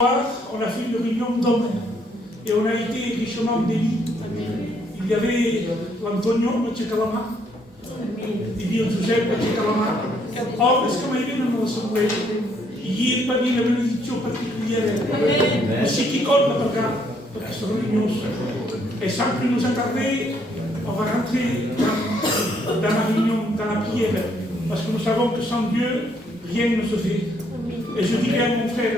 On a fait une réunion d'hommes et on a été richement bénis. Il y avait l'Antonio Calama, il y a Giuseppe Calama. Oh, est-ce qu'on a aimé dans l'assemblée? Il y a pas une bénédiction particulière. Aussi qui compte pour cette réunion. Et sans plus nous attarder, on va rentrer dans la réunion, dans la prière, parce que nous savons que sans Dieu, rien ne se fait. Et je dirais à mon frère,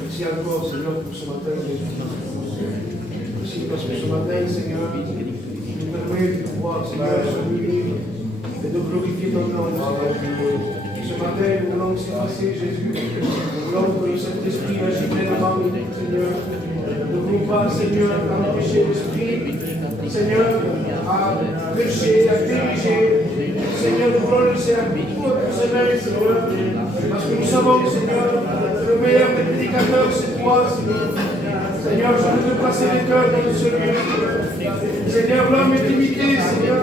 Merci encore, Seigneur, pour ce matin, Jésus. Merci parce que ce matin, Seigneur, nous permet de pouvoir, Seigneur, se réunir et de glorifier ton nom, Seigneur. Ce matin, nous voulons s'effacer, Jésus. Nous voulons que le Saint-Esprit agisse pleinement, Seigneur. Ne voulons pas, Seigneur, empêcher l'Esprit, Seigneur, à prêcher, à diriger. Seigneur, nous voulons laisser à tout notre semaine, Seigneur, parce que nous savons, Seigneur, que le meilleur des prédicateurs, c'est toi, Seigneur. Seigneur, je veux placer les cœurs dans ce lieu. Seigneur, l'homme est limité, Seigneur.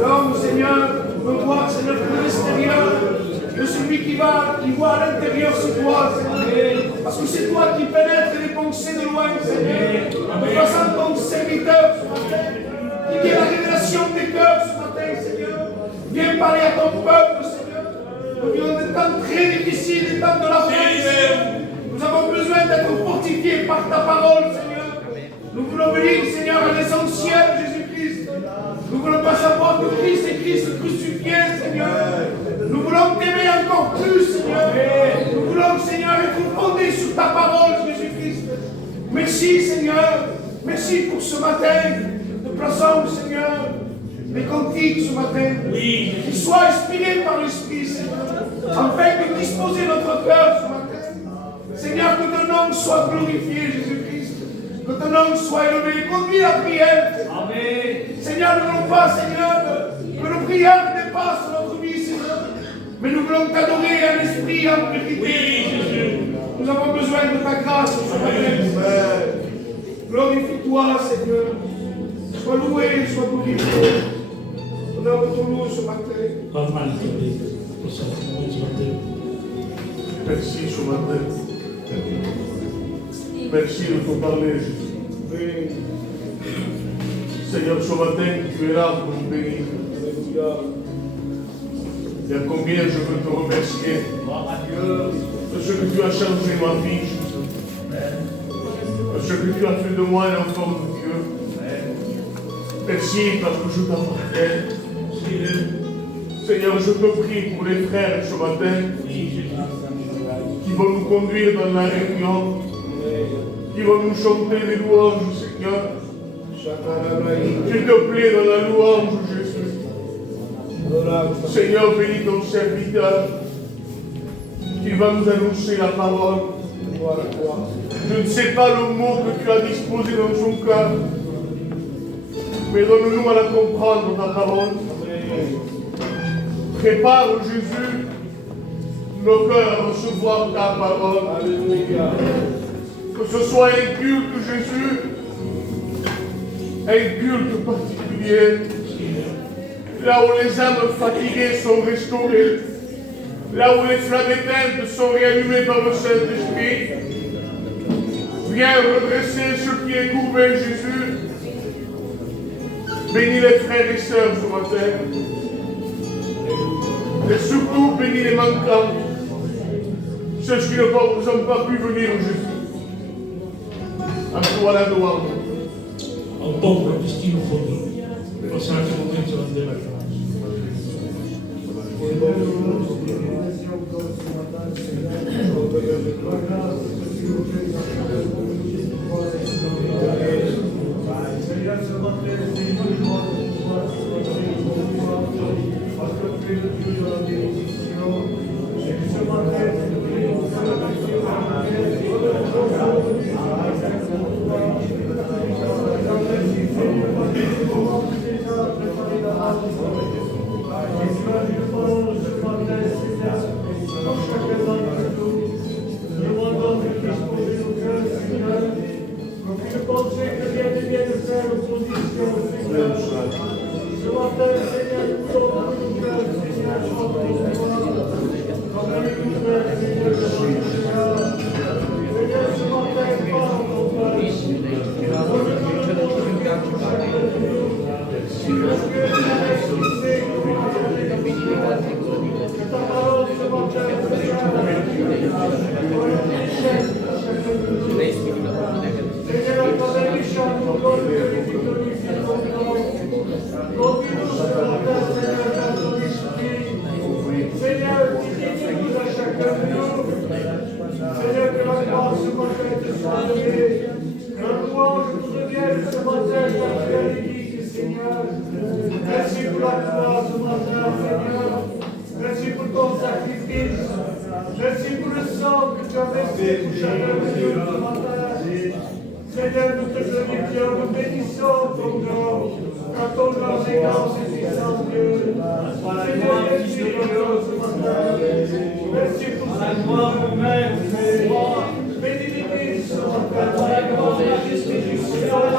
L'homme, Seigneur, veut voir, Seigneur, que l'extérieur de celui qui voit à l'intérieur, c'est toi, Seigneur. Parce que c'est toi qui pénètres les pensées de loin, Seigneur. En faisant ton serviteur ce matin, qui est la révélation des cœurs ce matin, Seigneur. Viens parler à ton peuple, Seigneur. Nous vivons des temps très difficiles, des temps de la fin, Seigneur. Nous avons besoin d'être fortifiés par ta parole, Seigneur. Nous voulons venir, Seigneur, à l'essentiel, Jésus-Christ. Nous ne voulons pas savoir que Christ est Christ crucifié, Seigneur. Nous voulons t'aimer encore plus, Seigneur. Nous voulons, Seigneur, être fondés sur ta parole, Jésus-Christ. Merci, Seigneur. Merci pour ce matin. Nous plaçons, Seigneur, les cantiques ce matin, qu'ils soient inspirés par l'Esprit, Seigneur, afin de disposer notre cœur ce matin. Seigneur, que ton nom soit glorifié, Jésus-Christ, que ton nom soit élevé, conduis la prière. Amen. Seigneur, nous ne voulons pas, Seigneur, que nos prières dépassent notre vie, Seigneur, mais nous voulons t'adorer en esprit, en vérité. Nous avons besoin de ta grâce ce matin. Glorifie-toi, Seigneur. Sois loué, sois glorifié. On a votre nom ce matin. Merci ce matin. Merci de te parler, Jésus. Seigneur, ce matin, tu es là pour nous bénir. Il y a combien je veux te remercier de ce que tu as changé ma vie, Jésus. De ce que tu as fait de moi un enfant de Dieu. Merci parce que je t'appartiens. Seigneur, je te prie pour les frères ce matin qui vont nous conduire dans la réunion, qui vont nous chanter les louanges, Seigneur. S'il te plaît, dans la louange, Jésus. Seigneur, bénis ton serviteur qui va nous annoncer la parole. Je ne sais pas le mot que tu as disposé dans son cœur, mais donne-nous à la comprendre, ta parole. Prépare, Jésus, nos cœurs à recevoir ta parole. Alléluia. Que ce soit un culte, Jésus, un culte particulier, là où les âmes fatiguées sont restaurées, là où les flammes éteintes sont réallumées par le Saint-Esprit. Viens redresser ce qui est courbé, Jésus. Bénis les frères et sœurs ce matin. Et surtout, bénis les manquants. Ceux qui ne sont pas pu venir, Jésus. À toi la gloire. Al popolo destino fondo, passare il momento della Merci pour la croix ce matin, Seigneur. Merci pour ton sacrifice. Merci pour le sang que tu as versé pour chacun de nous ce matin. Seigneur, nous te glorifions, nous bénissons ton nom, car ton nom est grand et puissant, Dieu. Seigneur, merci pour nous ce matin. Merci pour cette gloire, mon Père. Bénis-les ce matin, pour la grande majesté du Seigneur.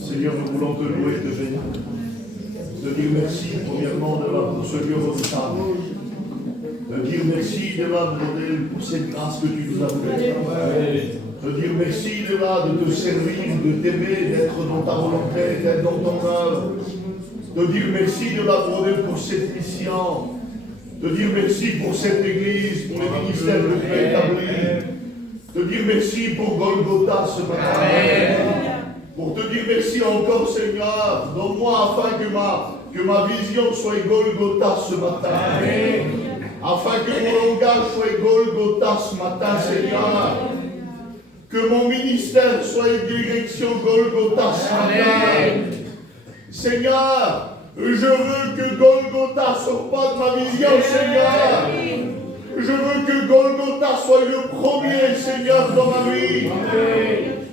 Seigneur, nous voulons te louer, te bénir. Te dire merci, premièrement, pour ce lieu redoutable. Te dire merci, modèle, pour cette grâce que tu nous as faite. Te dire merci, de te servir, de t'aimer, d'être dans ta volonté, d'être dans ton œuvre. Te dire merci, modèle, pour cette mission. Te dire merci pour cette église, pour les ministères que tu as établis. Te dire merci pour Golgotha ce matin. Pour te dire merci encore, Seigneur, donne-moi afin que ma vision soit Golgotha ce matin. Afin que mon langage soit Golgotha ce matin, Seigneur. Que mon ministère soit une direction Golgotha ce matin. Seigneur, je veux que Golgotha ne sorte pas de ma vision, Seigneur. Je veux que Golgotha soit le premier, Seigneur, dans ma vie.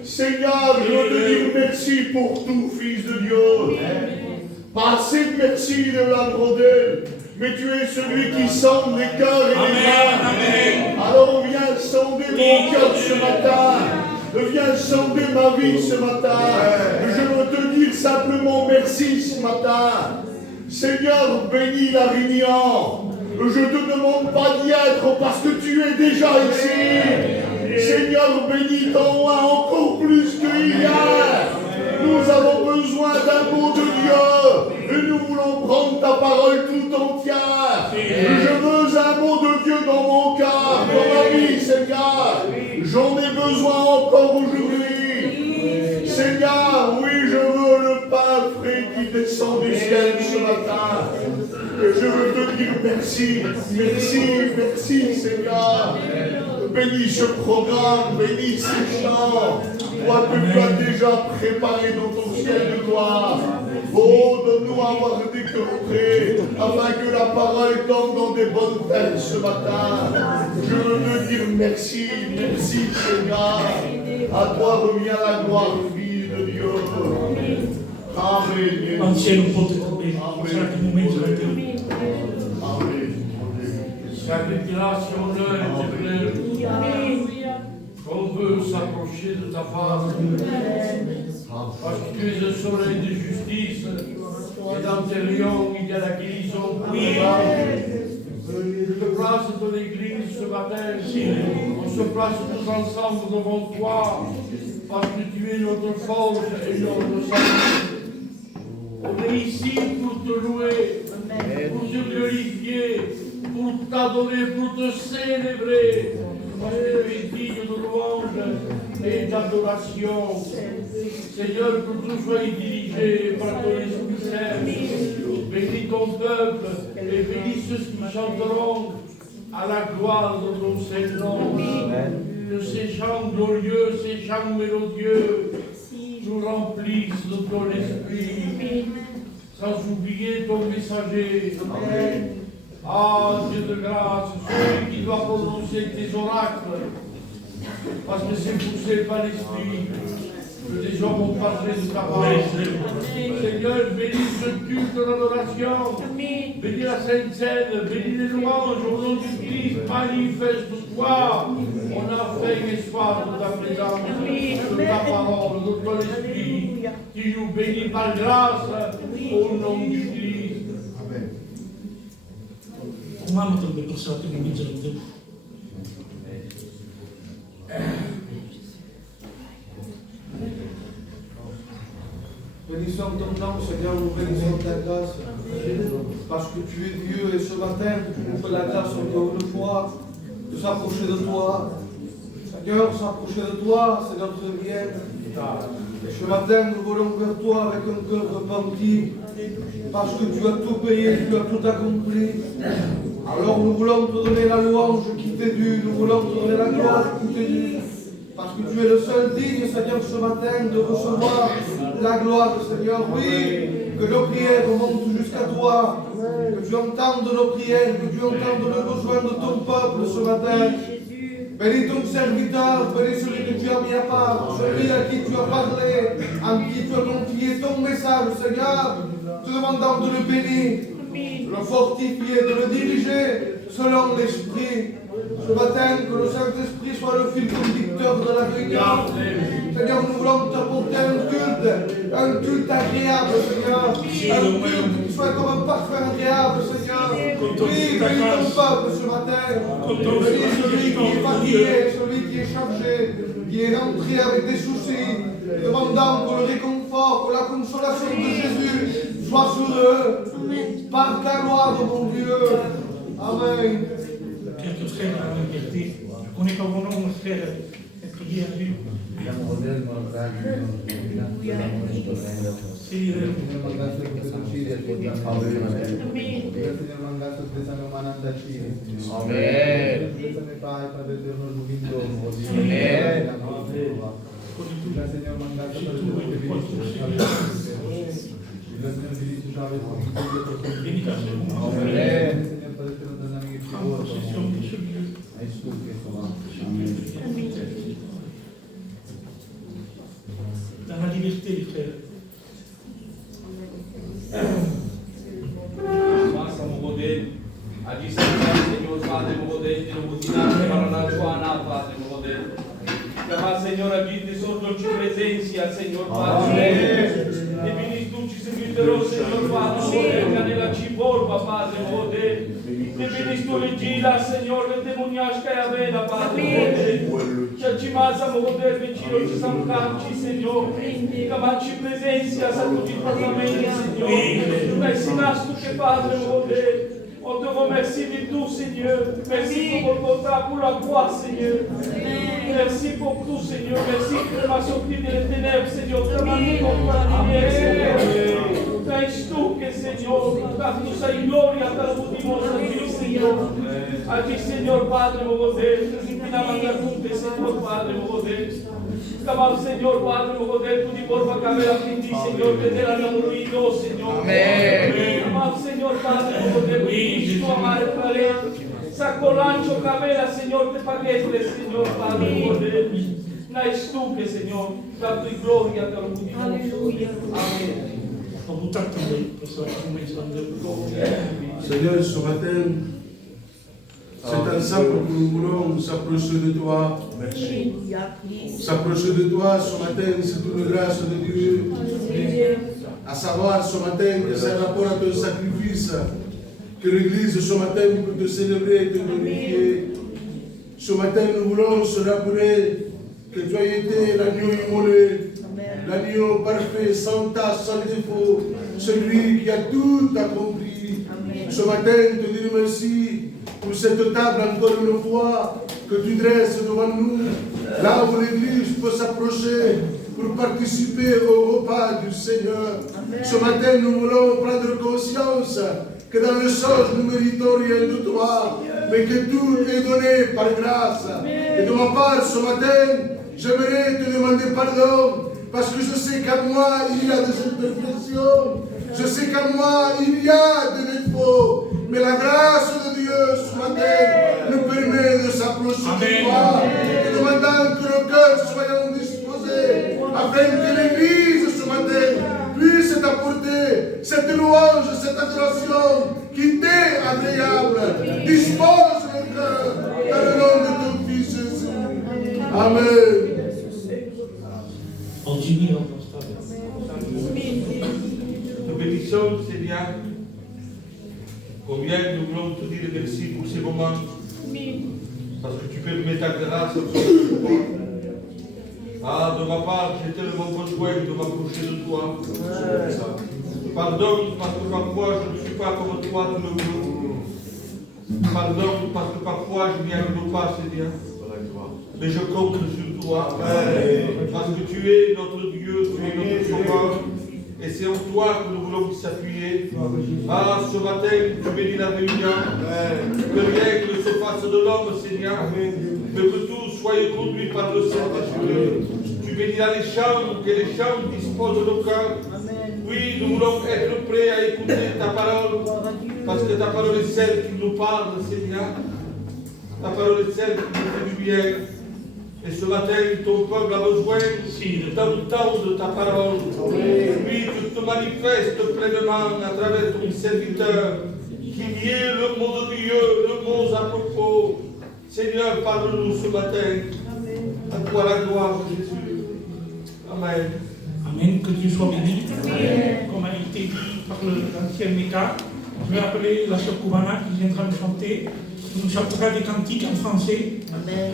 Seigneur, je veux te dire merci pour tout, Fils de Dieu. Pas assez de merci de la brodelle, mais tu es celui qui sonde les cœurs et les mains. Alors viens sonder mon cœur ce matin. Viens sonder ma vie ce matin. Je veux te dire simplement merci ce matin. Seigneur, bénis la réunion. Je ne te demande pas d'y être parce que tu es déjà ici. Seigneur, bénis ton roi encore plus que hier. Nous avons besoin d'un mot de Dieu et nous voulons prendre ta parole tout entière. Je veux un mot de Dieu dans mon cœur, dans ma vie, Seigneur. J'en ai besoin encore aujourd'hui. Seigneur, oui, je veux le pain frais qui descend du ciel ce matin. Et je veux te dire merci, merci, merci, Seigneur. Bénis ce programme, bénis ces chants. Toi que tu as déjà préparé dans ton ciel de gloire. Oh, donne-nous avoir des cœurs prêts, afin que la parole tombe dans des bonnes têtes ce matin. Je veux te dire merci, merci Seigneur. À toi revient la gloire, Fils de Dieu. Amen. Anciano ponte também. Será que momento vai ter? Amen. Sainte grâce et honneur éternel. On veut s'approcher de ta face. Parce que tu es un soleil de justice. Et dans tes rayons, il y a la guérison pour les âmes. Je te place ton église ce matin. On se place tous ensemble devant toi. Parce que tu es notre force et notre salut. On est ici pour te louer, pour te glorifier, pour t'adorer, pour te célébrer. Parce que tu es digne de louange et d'adoration. Seigneur, que tout soit dirigé par ton Esprit Saint. Bénis ton peuple et bénis ceux qui chanteront à la gloire de ton Saint-Nom. Que ces chants glorieux, ces chants mélodieux nous remplissent de ton esprit, sans oublier ton messager. Amen. Ah, Dieu de grâce, celui qui doit prononcer tes oracles, parce que c'est poussé par l'esprit que les hommes ont parlé de ta parole. Seigneur, bénis ce culte de l'adoration, bénis la Sainte Seine, bénis les louanges au nom du Christ, manifeste-toi On a fait un espace de ta présence, de ta parole, de ton esprit. Tu nous bénis par grâce au nom du Christ. Amen. Umama trebuie păsate în mingea lui Dumnezeu. Bénissons ton nom, Seigneur, nous bénissons ta grâce. Parce que tu es Dieu et ce matin, tu nous fais la grâce encore une fois de s'approcher de toi. Seigneur, s'approcher de toi, c'est notre bien. Et ce matin, nous voulons vers toi avec un cœur repenti. Parce que tu as tout payé, tu as tout accompli. Alors nous voulons te donner la louange qui t'est due, nous voulons te donner la gloire qui t'est due. Parce que tu es le seul digne, Seigneur, ce matin de recevoir la gloire, Seigneur. Oui, que nos prières montent jusqu'à toi, que tu entendes nos prières, que tu entendes le besoin de ton peuple ce matin. Bénis ton serviteur, bénis celui que tu as mis à part, celui à qui tu as parlé, à qui tu as confié ton message, Seigneur, te demandant de le bénir, de le fortifier, de le diriger selon l'Esprit. Ce matin, que le Saint-Esprit soit le fil conducteur de la réunion. Seigneur, nous voulons t'apporter un culte agréable, Seigneur. Un culte qui soit comme un parfum agréable, Seigneur. Oui, bénis ton peuple ce matin. Bénis celui qui est fatigué, celui qui est chargé, qui est rentré avec des soucis, demandant que le réconfort, que la consolation de Jésus soit sur eux. Par ta gloire, mon Dieu. Amen. Quelques frères dans la liberté. On n'est pas bon nom, mon frère, et prier à Dieu. Dans la liberté, les frères. Masa Mogodel, allí se Señor Padre Mogodel, te lo butinate para la Juana, Padre Mogodel. Llama Señor allí tesoro tu presencia, Señor Padre. E vieni tu ci serviterò, Señor Padre Mogodel, nella ciborba, Padre Mogodel. E vieni tu legila, Señor, le demoniasca e avena, Padre Mogodel. Ci masa Mogodel, vicino ci sancanci, Señor. Chiamaci presenza, saluti parlamente, Signore. Merci nastu che Padre Mogodel. On te remercie de tout, Seigneur. Merci pour Golgotha, pour la croix, Seigneur. Merci pour tout, Seigneur. Merci que tu m'as sorti des ténèbres, Seigneur. Tu m'as mis ton lumière, Seigneur. Thanks tu che, Signore, tu sei gloria, te lo budimos a ti, Signor. A ti, Signor Padre Mogodel. Nos inclinamos a tutte, Signor Padre Mogodel. Clamam, Señor Padre, Mogodel, tu di porfa camera quindi, Señor, que te la ruido, Señor. Amén. Clamam, Señor Padre, Mogodel, tu amare pare. Sacolancho camera, Señor, te paguete, Señor Padre, Mogodel. Nais tu que, Señor, da tu gloria, te lo budimos. Amén. Ho buttato voi, questo è un messaggio. Seigneur, ce matin, c'est ensemble que nous voulons s'approcher de toi. Merci. S'approcher de toi ce matin, c'est une grâce de Dieu. À savoir ce matin que c'est rapport à ton sacrifice que l'Église ce matin peut te célébrer et te glorifier. Ce matin, nous voulons se rappeler que tu as été l'agneau immolé, l'agneau parfait, sans tache, sans défaut, celui qui a tout accompli. Ce matin, te dire merci pour cette table encore une fois que tu dresses devant nous, là où l'Église peut s'approcher pour participer au repas du Seigneur. Ce matin, nous voulons prendre conscience que dans le sens, nous ne méritons rien de toi, mais que tout est donné par grâce. Et de ma part, ce matin, j'aimerais te demander pardon, parce que je sais qu'à moi, il y a des imperfections, je sais qu'à moi, il y a des défauts, mais la grâce de Dieu ce matin nous permet de s'approcher de toi, et demandant que nos cœurs soient disposés, afin que l'Église ce matin puisse t'apporter cette louange, cette adoration qui t'est agréable. Dispose le cœur dans le nom de ton Fils Jésus. Amen. Continue dans ton stade. Nous bénissons, Seigneur. Combien nous voulons te dire merci pour ces moments. Parce que tu permets ta grâce au Ah, de ma part, j'ai tellement besoin de m'approcher de toi. Pardonne parce que parfois je ne suis pas comme toi tout le monde. Pardonne parce que parfois je n'y arrive pas, Seigneur. Mais je compte sur toi. Parce que tu es notre Dieu, tu es notre sauveur. Et c'est en toi que nous voulons s'appuyer. Ah, ce matin, tu bénis la réunion. Que rien ne se fasse de l'homme, Seigneur. Mais que tout soit conduit par le Saint-Esprit. Tu béniras les chambres, que les chambres disposent de nos cœurs. Oui, nous voulons être prêts à écouter ta parole. Parce que ta parole est celle qui nous parle, Seigneur. Ta parole est celle qui nous fait du bien. Et ce matin, ton peuple a besoin d'entendre ta parole. Oui, tu te manifestes pleinement à travers ton serviteur. Qu'il y ait le mot de Dieu, le mot à propos. Seigneur, parle-nous ce matin. À toi la gloire, Jésus. Amen. Amen, que tu sois béni. Comme a été dit par l'ancien Meka, je vais appeler la sœur Koubana qui viendra nous chanter. Nous chantera des cantiques en français. Amen.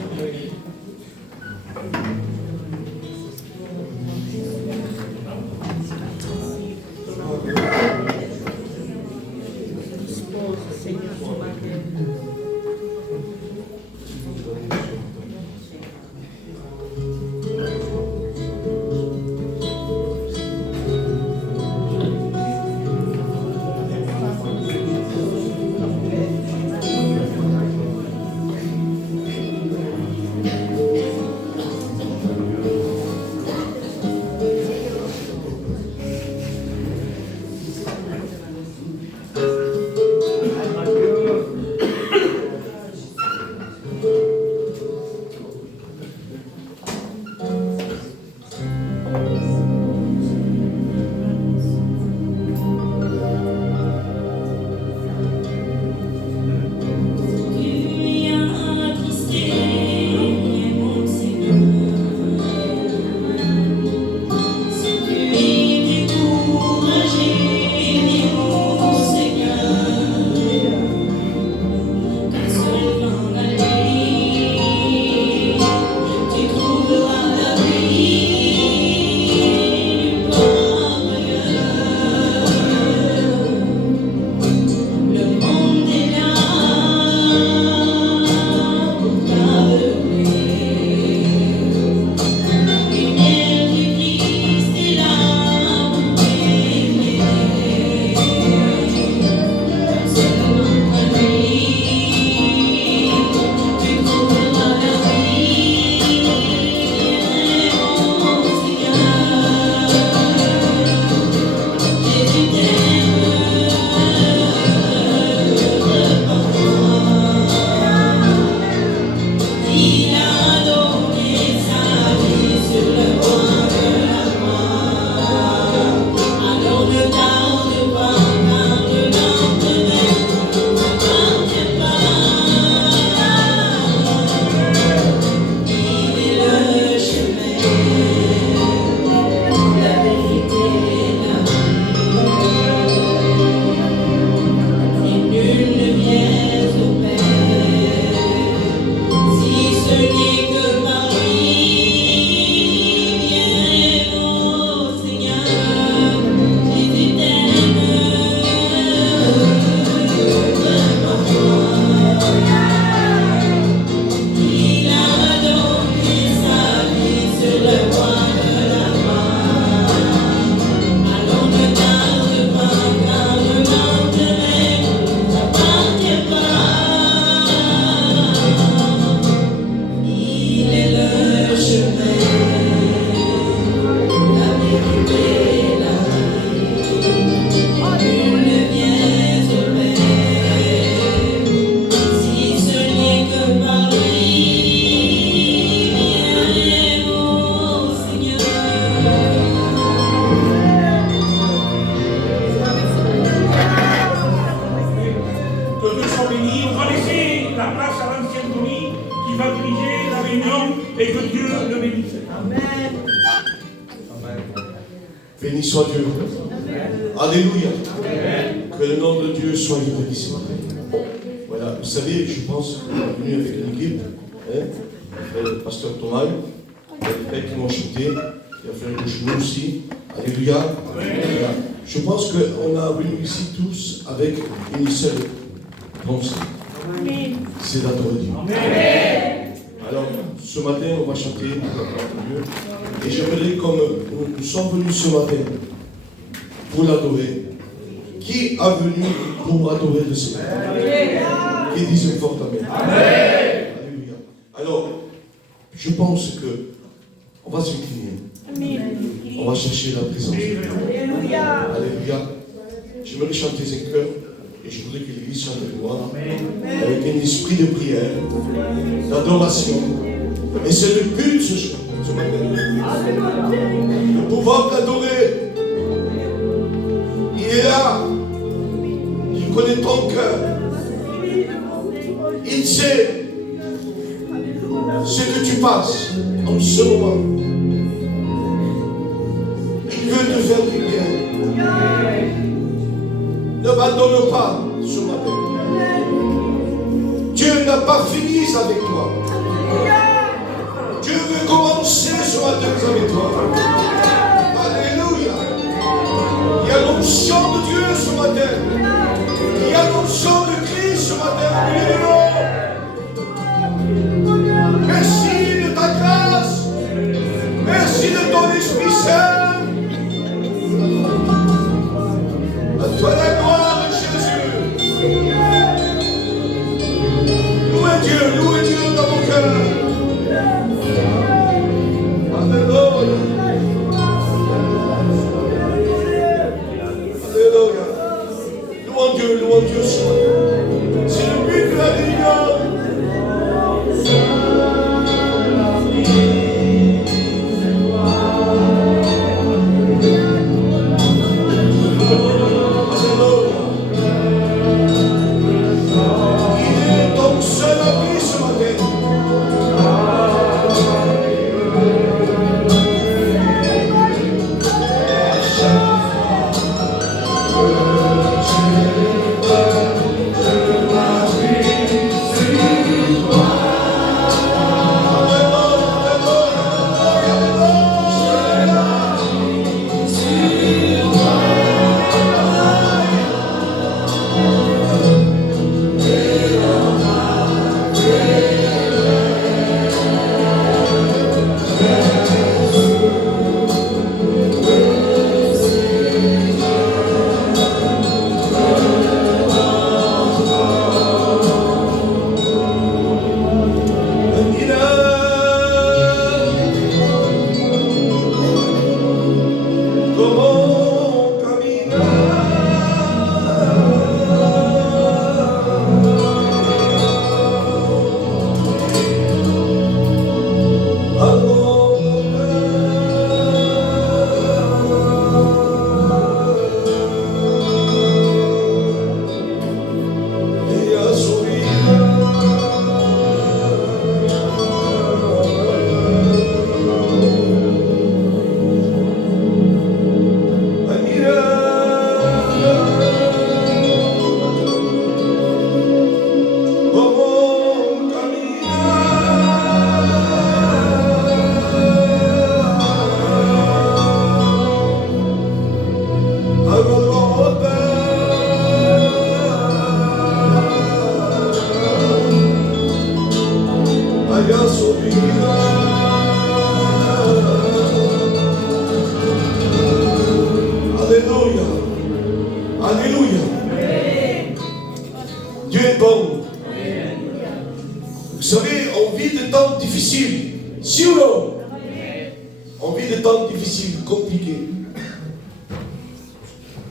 Seigneur, ce matin. Béni soit Dieu. Alléluia. Que le nom de Dieu soit béni ce matin. Voilà, vous savez, je pense qu'on est venu avec une équipe, hein, le pasteur Thomas, les frères qui m'ont chanté, il y a frère Bouchenou aussi. Alléluia. Voilà. Je pense qu'on a venu ici tous avec une seule pensée. C'est d'adorer Dieu. Alors, ce matin, on va chanter Dieu. Et j'aimerais, comme nous sommes venus ce matin pour l'adorer, qui est venu pour adorer le Seigneur? Qui disent fort Amen. Alléluia. Alors, je pense que on va s'incliner. On va chercher la présence de Dieu. Alléluia. J'aimerais chanter un chœur et je voudrais que l'Église chante avec moi avec un esprit de prière, d'adoration. Et c'est le but ce matin. De pouvoir l'adorer. Il est là. Il connaît ton cœur. Il sait ce que tu passes en ce moment. Il veut te faire du bien. N'abandonne pas ce matin. Dieu n'a pas fini avec toi. Dieu veut commencer ce matin avec toi. Alléluia. Il y a l'onction de Dieu ce matin. Il y a l'onction de Christ ce matin. Merci de ta grâce. Merci de ton Esprit Saint. À toi la gloire, Jésus. Louez Dieu dans mon cœur. Alléluia. Alléluia. Louons Dieu ce matin. C'est le but de la délivrance.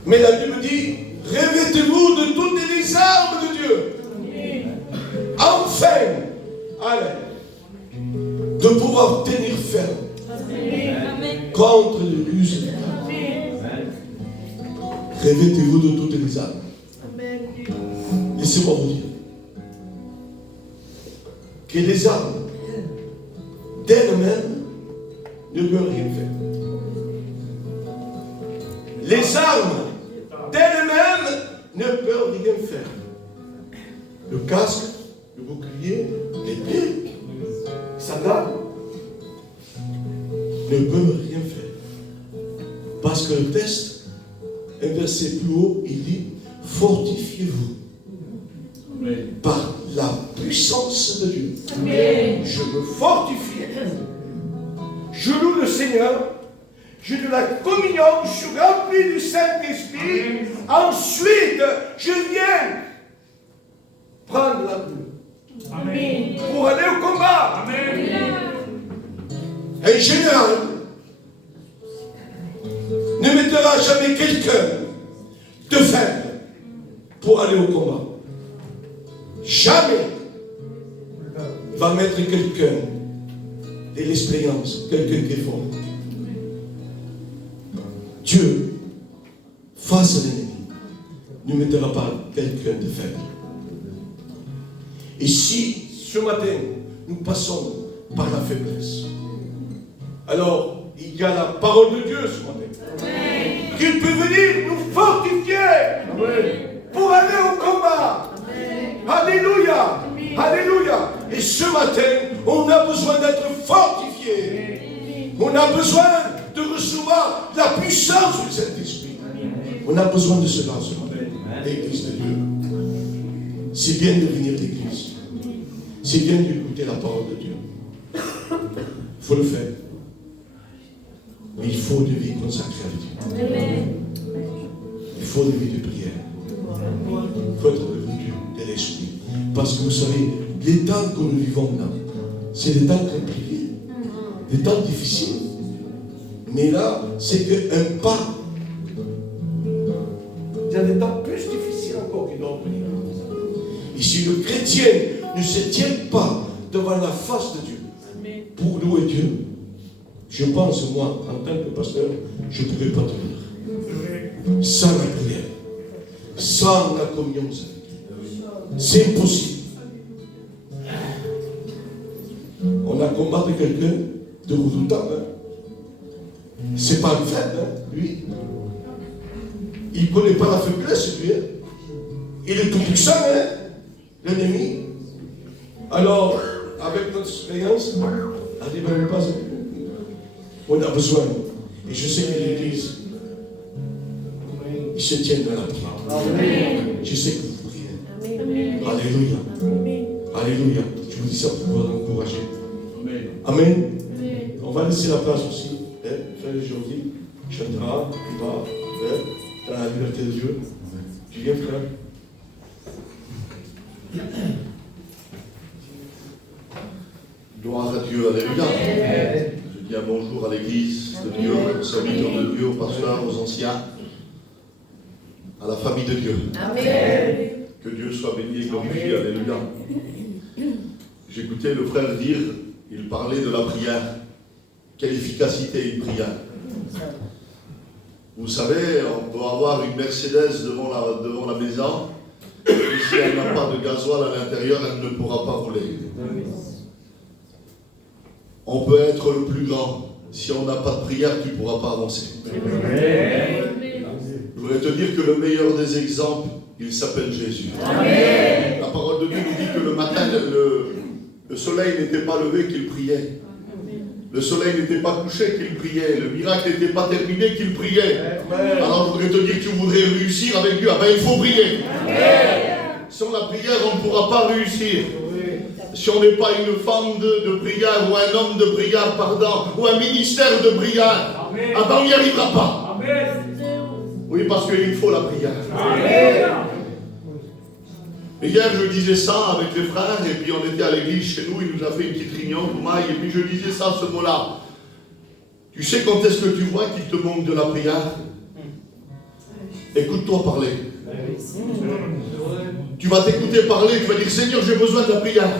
Mais la Bible dit, revêtez-vous de toutes les armes de Dieu. Enfin, allez, de pouvoir tenir ferme contre les ruses du diable. Revêtez-vous de toutes les armes. Laissez-moi vous dire que les armes d'elles-mêmes ne peuvent rien faire. Les armes d'elles-mêmes ne peuvent rien faire. Le casque, le bouclier, l'épée, sandales ne peuvent rien faire. Parce que le texte, un verset plus haut, il dit fortifiez-vous par la puissance de Dieu. Amen. Je me fortifie. Je loue le Seigneur. Je de la communion, je suis rempli du Saint-Esprit. Ensuite, je viens prendre la boue. Amen. Pour aller au combat. Amen. Un général ne mettra jamais quelqu'un de faible pour aller au combat. Jamais il va mettre quelqu'un de l'expérience, quelqu'un qui est fort. Dieu, face à l'ennemi, ne mettra pas quelqu'un de faible. Et si ce matin, nous passons par la faiblesse, alors il y a la parole de Dieu ce matin. Qu'il peut venir nous fortifier pour aller au combat. Alléluia. Alléluia. Et ce matin, on a besoin d'être fortifié. On a besoin de recevoir la puissance du Saint-Esprit. On a besoin de cela ce matin. L'Église de Dieu. C'est bien de venir à l'Église. C'est bien d'écouter la parole de Dieu. Il faut le faire. Mais il faut une vie consacrée à Dieu. Il faut une vie de prière. Il faut être revenu de l'esprit. Parce que vous savez, les temps que nous vivons là, c'est des temps compliqués, des temps difficiles. Mais là, c'est qu'un pas. Il y a des temps plus difficiles encore qui doivent venir. Et si le chrétien ne se tient pas devant la face de Dieu pour louer Dieu, je pense, moi, en tant que pasteur, je ne pourrais pas tenir. Sans la prière, sans la communion avec Dieu. C'est impossible. On a combattu quelqu'un de redoutant. C'est pas un faible, lui. Il ne connaît pas la faiblesse, lui. Il est tout puissant, l'ennemi. Alors, avec notre expérience, on a besoin. Et je sais que l'Église, il se tient dans la prière. Je sais que vous priez. Alléluia. Alléluia. Je vous dis ça pour vous encourager. Amen. On va laisser la place aussi. Frère Jordi chantera, il va dans la liberté de Dieu. Tu viens, frère? Gloire à Dieu, alléluia. Je dis un bonjour à l'église de Dieu, aux serviteurs de Dieu, aux pasteurs, aux anciens, à la famille de Dieu. Amen. Que Dieu soit béni et glorifié, alléluia. J'écoutais le frère dire, il parlait de la prière. Quelle efficacité une prière. Vous savez, on peut avoir une Mercedes devant la maison, et si elle n'a pas de gasoil à l'intérieur, elle ne pourra pas rouler. On peut être le plus grand. Si on n'a pas de prière, tu ne pourras pas avancer. Je voudrais te dire que le meilleur des exemples, il s'appelle Jésus. Amen. La parole de Dieu nous dit que le matin, le soleil n'était pas levé qu'il priait. Le soleil n'était pas couché qu'il priait. Le miracle n'était pas terminé qu'il priait. Amen. Alors je voudrais te dire que tu voudrais réussir avec Dieu. Ah ben, il faut prier. Amen. Sans la prière, on ne pourra pas réussir. Si on n'est pas une femme de prière, ou un homme de prière, pardon, ou un ministère de prière, amen, ah ben on n'y arrivera pas. Amen. Oui, parce qu'il faut la prière. Amen. Et hier, je disais ça avec les frères, et puis on était à l'église chez nous, il nous a fait une petite réunion, et puis je disais ça, ce mot-là. Tu sais quand est-ce que tu vois qu'il te manque de la prière? Écoute-toi parler. Tu vas t'écouter parler, tu vas dire Seigneur, j'ai besoin de la prière.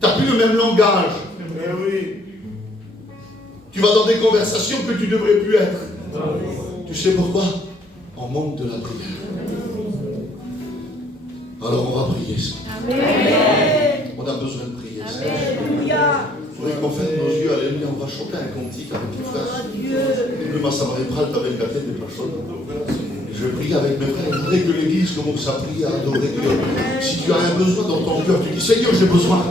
Tu n'as plus le même langage. Tu vas dans des conversations que tu ne devrais plus être. Tu sais pourquoi? On manque de la prière. Alors on va prier ça. On a besoin de prier ça. Je voudrais qu'on ferme nos yeux, alléluia, on va chanter un cantique avec les frères. prima Samaria Pralta avec la tête des personnes. Je prie avec mes frères. Je voudrais que l'Église commence à prier, à adorer Dieu. Si tu as un besoin dans ton cœur, tu dis Seigneur, j'ai besoin.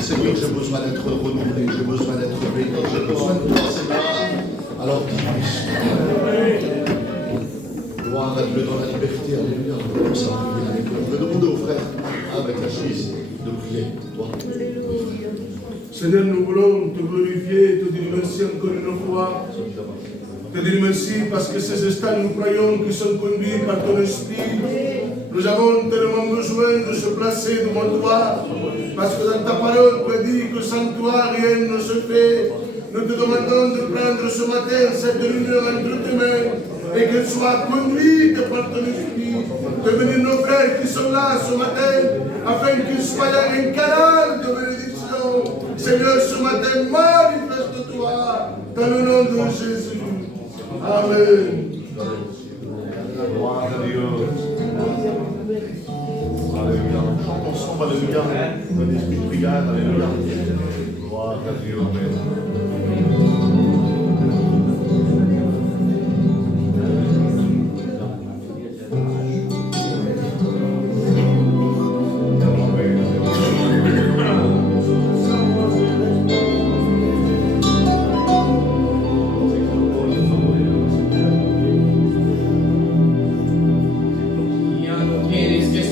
Seigneur, j'ai besoin d'être renouvelé, j'ai besoin d'être béni, j'ai besoin de toi, Seigneur. Alors dis-lui. Gloire à Dieu dans la liberté, alléluia. Commence à prier avec toi. Je vais demander aux frères, avec la chemise, de prier pour toi. Seigneur, nous voulons te glorifier, te dire merci encore une fois. Te dire merci parce que ces instants, nous croyons qu'ils sont conduits par ton esprit. Nous avons tellement besoin de se placer devant toi. Parce que dans ta parole, tu dis que sans toi, rien ne se fait. Nous te demandons de prendre ce matin cette réunion entre tes mains et qu'elle soit conduite par ton esprit. De venir nos frères qui sont là ce matin afin qu'ils soient un canal de bénédiction. Seigneur, ce matin, manifeste-toi dans le nom de Jésus. Amen. Gloire à Dieu. Alléluia. Chantons ensemble, alléluia. Un esprit de prière, alléluia. Gloire à Dieu. Amen.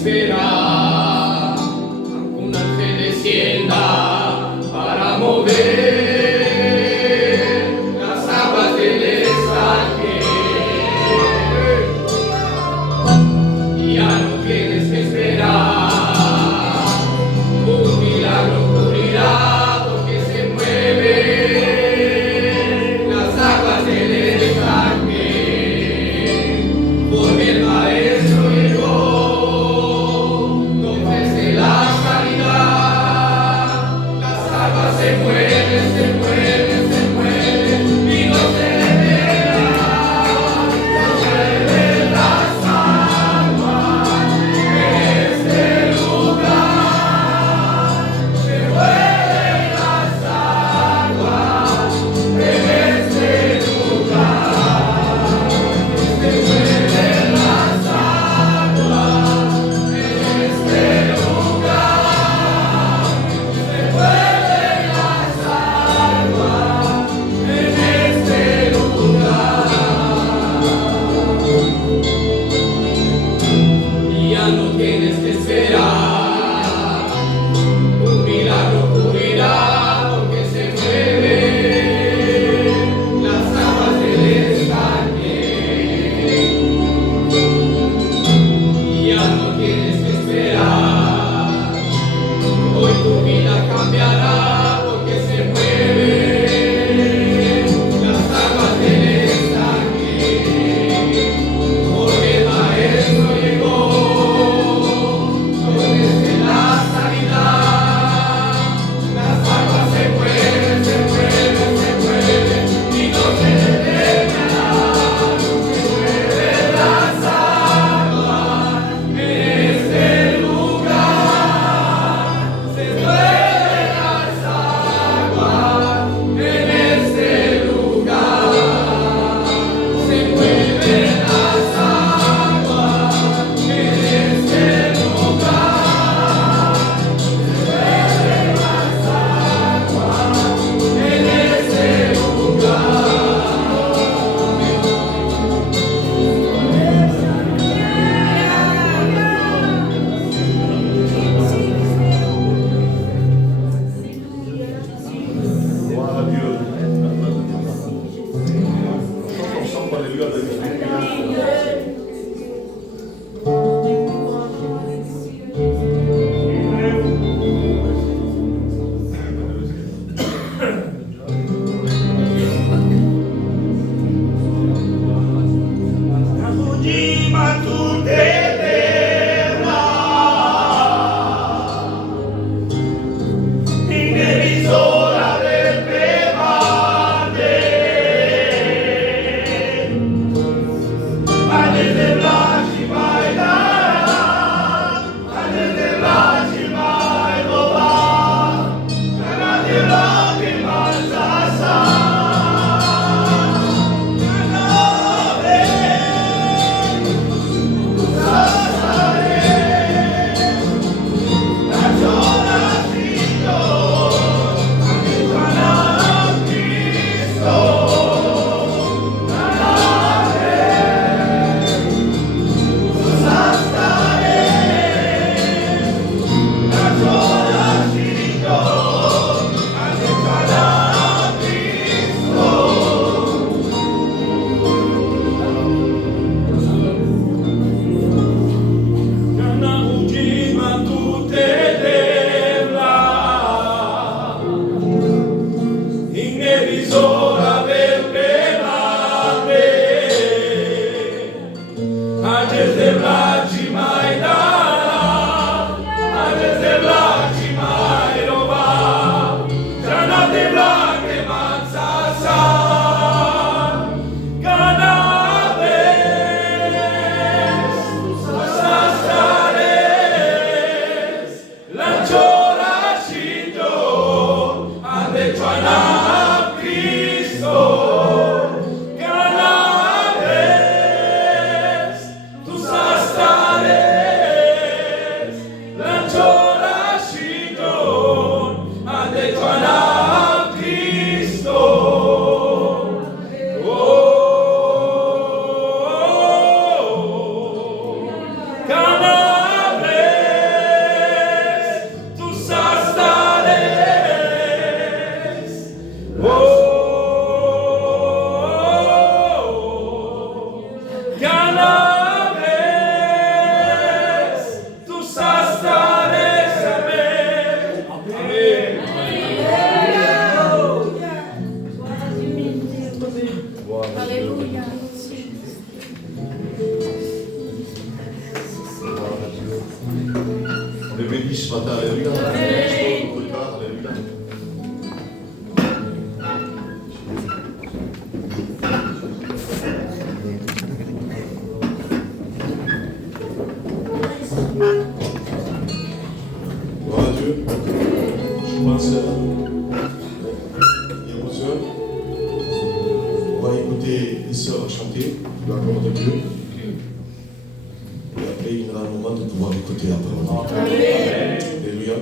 Esperar, aunque una fe descienda para mover Alléluia. On est béni ce matin, alléluia. Alléluia. Gloire à Dieu. Je pense il y a 11 heures. On va écouter les sœurs chanter la gloire de Dieu. Et après, il y aura un moment de pouvoir écouter la parole. Alléluia.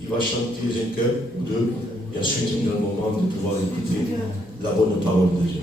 Il va chanter un chœur ou deux. Et ensuite, il y a le moment de pouvoir écouter la bonne parole de Dieu.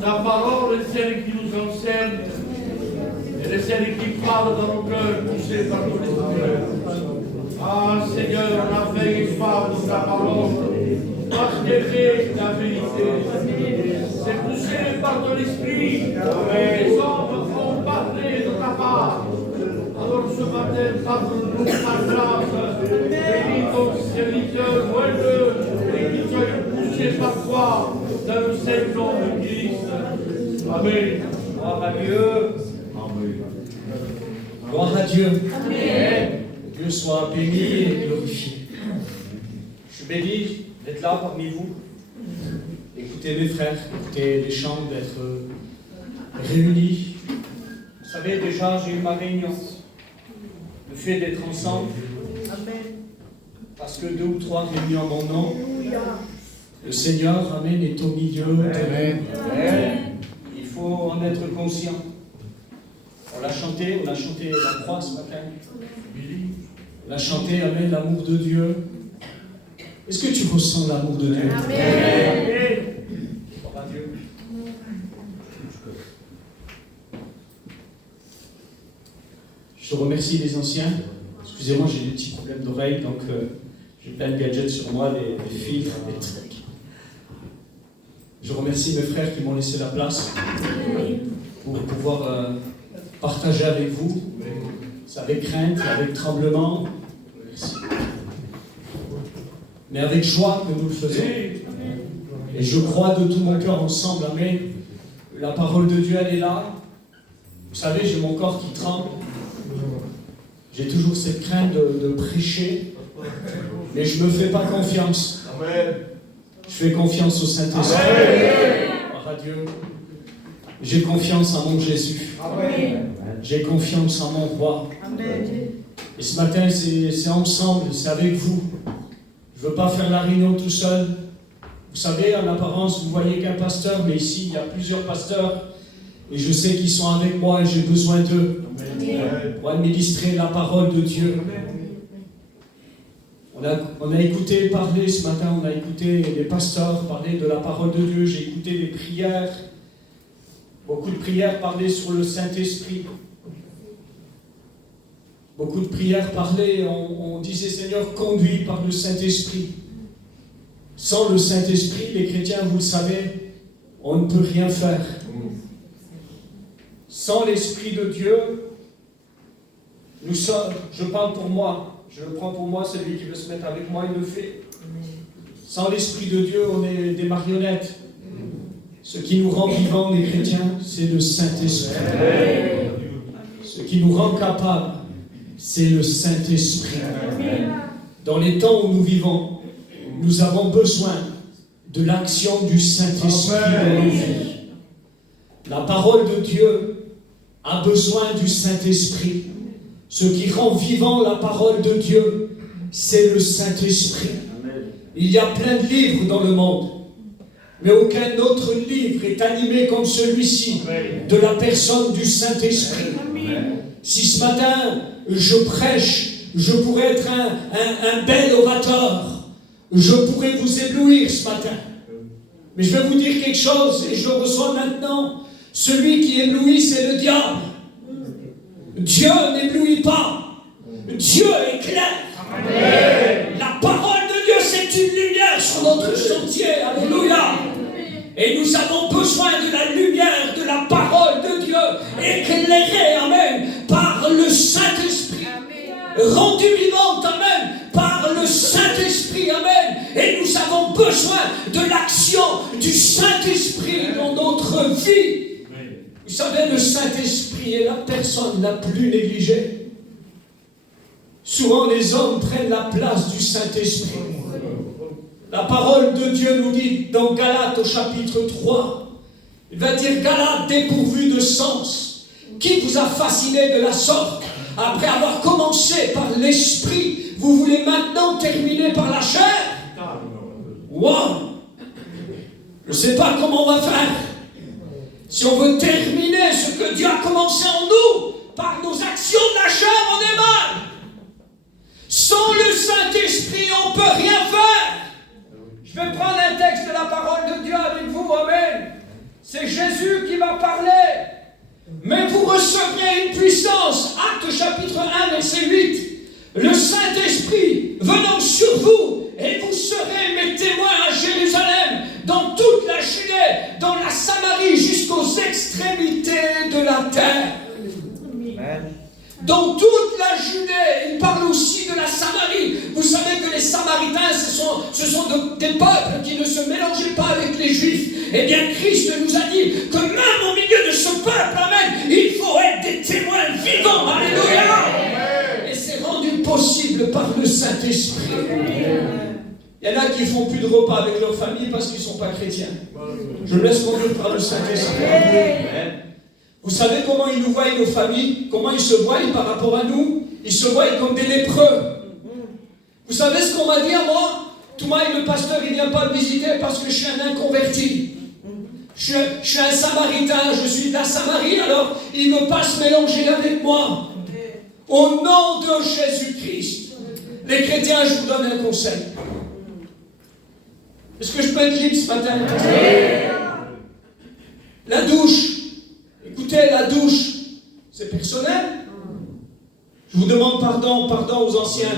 Ta parole est celle qui nous enseigne, elle est celle qui parle dans nos cœurs, poussée par ton esprit. Ah Seigneur, on a fait et soif de ta parole, parce qu'elle est la vérité. C'est poussé par ton esprit, les hommes vont parler de ta part. Alors ce matin, parle-nous ta grâce, bénis ton serviteur moelleux, et qu'il soit poussé par toi dans le saint nom de Christ. Amen. Gloire à Dieu. Amen. Gloire à Dieu. Amen. Dieu soit béni et glorifié. Je suis béni d'être là parmi vous. Écoutez mes frères, écoutez les chants, d'être réunis. Vous savez, déjà, j'ai eu ma réunion. Le fait d'être ensemble, parce que 2 ou 3 réunis en mon nom, le Seigneur, Amen, est au milieu de nous. Il faut en être conscient. On l'a chanté la croix ce matin. On a chanté, Amen, l'amour de Dieu. Est-ce que tu ressens l'amour de Dieu? Amen. Gloire à Dieu. Je remercie les anciens. Excusez-moi, j'ai des petits problèmes d'oreille, donc j'ai plein de gadgets sur moi, des filtres, des trucs. Je remercie mes frères qui m'ont laissé la place pour pouvoir partager avec vous. C'est avec crainte, avec tremblement. Merci. Mais avec joie que nous le faisons. Et je crois de tout mon cœur ensemble, Amen. La parole de Dieu, elle est là. Vous savez, j'ai mon corps qui tremble. J'ai toujours cette crainte de prêcher. Mais je ne me fais pas confiance. Amen. Je fais confiance au Saint-Esprit. Gloire à Dieu. J'ai confiance en mon Jésus. Amen. J'ai confiance en mon roi. Amen. Et ce matin, c'est ensemble, c'est avec vous. Je ne veux pas faire la réunion tout seul. Vous savez, en apparence, vous voyez qu'un pasteur, mais ici, il y a plusieurs pasteurs. Et je sais qu'ils sont avec moi et j'ai besoin d'eux pour administrer la parole de Dieu. On a écouté parler ce matin, on a écouté les pasteurs parler de la parole de Dieu. J'ai écouté des prières. Beaucoup de prières parlaient sur le Saint-Esprit. Beaucoup de prières parlaient, on disait Seigneur, conduit par le Saint-Esprit. Sans le Saint-Esprit, les chrétiens, vous le savez, on ne peut rien faire. Sans l'Esprit de Dieu, nous sommes, je parle pour moi, je le prends pour moi, celui qui veut se mettre avec moi, il le fait. Sans l'Esprit de Dieu, on est des marionnettes. Ce qui nous rend vivants, les chrétiens, c'est le Saint-Esprit. Ce qui nous rend capables, c'est le Saint-Esprit. Dans les temps où nous vivons, nous avons besoin de l'action du Saint-Esprit dans nos vies. La parole de Dieu a besoin du Saint-Esprit. Ce qui rend vivant la parole de Dieu, c'est le Saint-Esprit. Il y a plein de livres dans le monde, mais aucun autre livre est animé comme celui-ci de la personne du Saint-Esprit. Si ce matin je prêche, je pourrais être un bel orateur, je pourrais vous éblouir ce matin. Mais je vais vous dire quelque chose et je le reçois maintenant. Celui qui éblouit, c'est le diable. Dieu n'éblouit pas. Dieu éclaire. Amen. La parole de Dieu, c'est une lumière sur notre sentier. Alléluia. Et nous avons besoin de la lumière de la parole de Dieu, éclairée, amen, par le Saint-Esprit, rendue vivante, amen, par le Saint-Esprit, amen. Et nous avons besoin de l'action du Saint-Esprit dans notre vie. Vous savez, le Saint-Esprit est la personne la plus négligée. Souvent, les hommes prennent la place du Saint-Esprit. La parole de Dieu nous dit dans Galates au chapitre 3, il va dire Galates dépourvus de sens, qui vous a fasciné de la sorte, après avoir commencé par l'esprit, vous voulez maintenant terminer par la chair? Wow! Je ne sais pas comment on va faire. Si on veut terminer ce que Dieu a commencé en nous, par nos actions de la chair, on est mal. Sans le Saint-Esprit, on ne peut rien faire. Je vais prendre un texte de la parole de Dieu avec vous, amen. C'est Jésus qui va parler. Mais vous recevrez une puissance, Actes chapitre 1, verset 8. Le Saint-Esprit venant sur vous, et vous serez mes témoins à Jérusalem, dans toute la Judée, dans la Samarie, jusqu'aux extrémités de la terre. Amen. Dans toute la Judée, il parle aussi de la Samarie. Vous savez que les Samaritains, ce sont des peuples qui ne se mélangeaient pas avec les Juifs. Eh bien, Christ nous a dit que même au milieu de ce peuple, amen, il faut être des témoins vivants. Alléluia. Et c'est rendu possible par le Saint-Esprit. Il y en a qui ne font plus de repas avec leur famille parce qu'ils ne sont pas chrétiens. Je me laisse conduire par le Saint-Esprit. Vous savez comment ils nous voient, nos familles? Comment ils se voient par rapport à nous? Ils se voient comme des lépreux. Vous savez ce qu'on m'a dit à moi? Toumaï, le pasteur, il ne vient pas me visiter parce que je suis un inconverti. Je suis un samaritain, je suis de la Samarie, alors il ne veut pas se mélanger avec moi. Au nom de Jésus-Christ, les chrétiens, je vous donne un conseil. Est-ce que je peux être libre ce matin? La douche. Écoutez, la douche, c'est personnel. Je vous demande pardon aux anciens.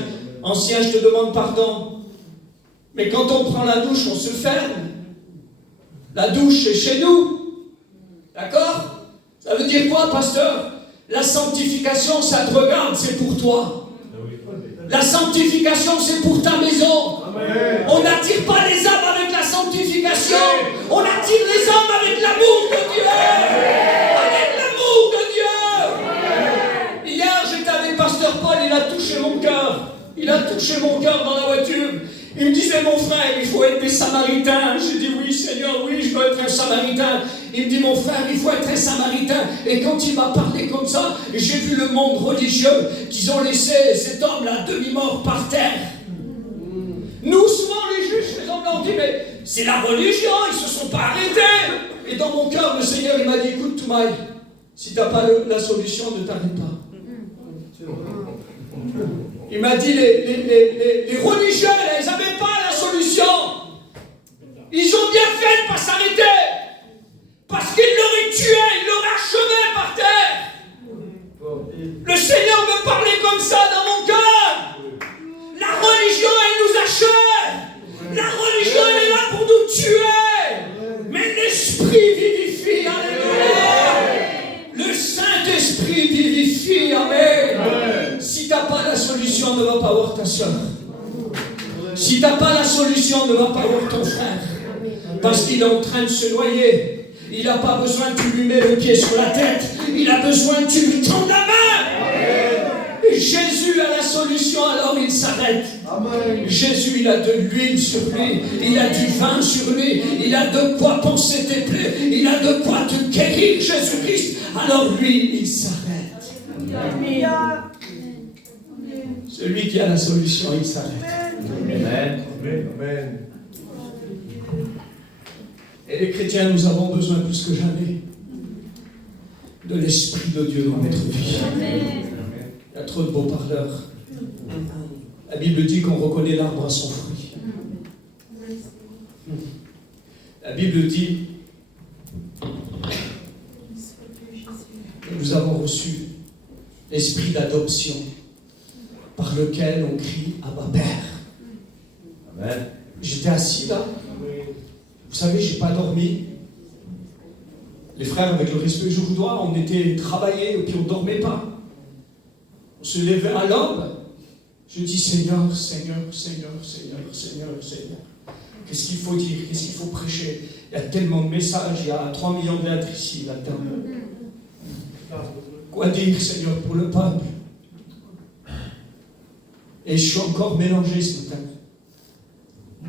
Anciens, je te demande pardon. Mais quand on prend la douche, on se ferme. La douche, c'est chez nous. D'accord? Ça veut dire quoi, pasteur? La sanctification, ça te regarde, c'est pour toi. La sanctification, c'est pour ta maison. Amen. On n'attire pas les âmes avec la sanctification. On attire les âmes avec l'amour de Dieu. Avec l'amour de Dieu. Hier, j'étais avec pasteur Paul, il a touché mon cœur. Il a touché mon cœur dans la voiture. Il me disait, mon frère, il faut être des Samaritains. J'ai dit, oui, Seigneur, oui, je veux être un Samaritain. Il me dit, mon frère, il faut être un Samaritain. Et quand il m'a parlé comme ça, j'ai vu le monde religieux qu'ils ont laissé cet homme-là demi-mort par terre. Nous, souvent, les juges, les hommes, on dit, mais c'est la religion, ils ne se sont pas arrêtés. Et dans mon cœur, le Seigneur, il m'a dit, écoute, Toumaï, si tu n'as pas la solution, ne t'arrête pas. Il m'a dit, les religieux, là, ils n'avaient pas la solution. Ils ont bien fait de ne pas s'arrêter. Parce qu'ils l'auraient tué, ils l'auraient achevé par terre. Le Seigneur me parlait comme ça dans mon cœur. La religion, elle nous achève. La religion, elle est là pour nous tuer. Mais l'Esprit vivifie, alléluia. Le Saint-Esprit vivifie, amen. Si tu n'as pas la solution, ne va pas voir ta soeur. Si tu n'as pas la solution, ne va pas voir ton frère. Parce qu'il est en train de se noyer. Il n'a pas besoin que tu lui mets le pied sur la tête. Il a besoin que tu lui tendes la main. Et Jésus a la solution, alors il s'arrête. Jésus, il a de l'huile sur lui. Il a du vin sur lui. Il a de quoi penser tes plaies. Il a de quoi te guérir, Jésus-Christ. Alors lui, il s'arrête. Celui qui a la solution, il s'arrête. Amen. Amen. Et les chrétiens, nous avons besoin plus que jamais de l'Esprit de Dieu dans notre vie. Il y a trop de beaux parleurs. La Bible dit qu'on reconnaît l'arbre à son fruit. La Bible dit que nous avons reçu l'esprit d'adoption par lequel on crie Abba Père. Amen. J'étais assis là. Vous savez, je n'ai pas dormi. Les frères, avec le respect que je vous dois, on était travaillés et puis on ne dormait pas. On se levait à l'aube. Je dis Seigneur, Seigneur, Seigneur, Seigneur, Seigneur, Seigneur. Qu'est-ce qu'il faut dire? Qu'est-ce qu'il faut prêcher? Il y a tellement de messages. Il y a 3 millions d'êtres ici, là-dedans. Quoi dire, Seigneur, pour le peuple? Et je suis encore mélangé ce matin.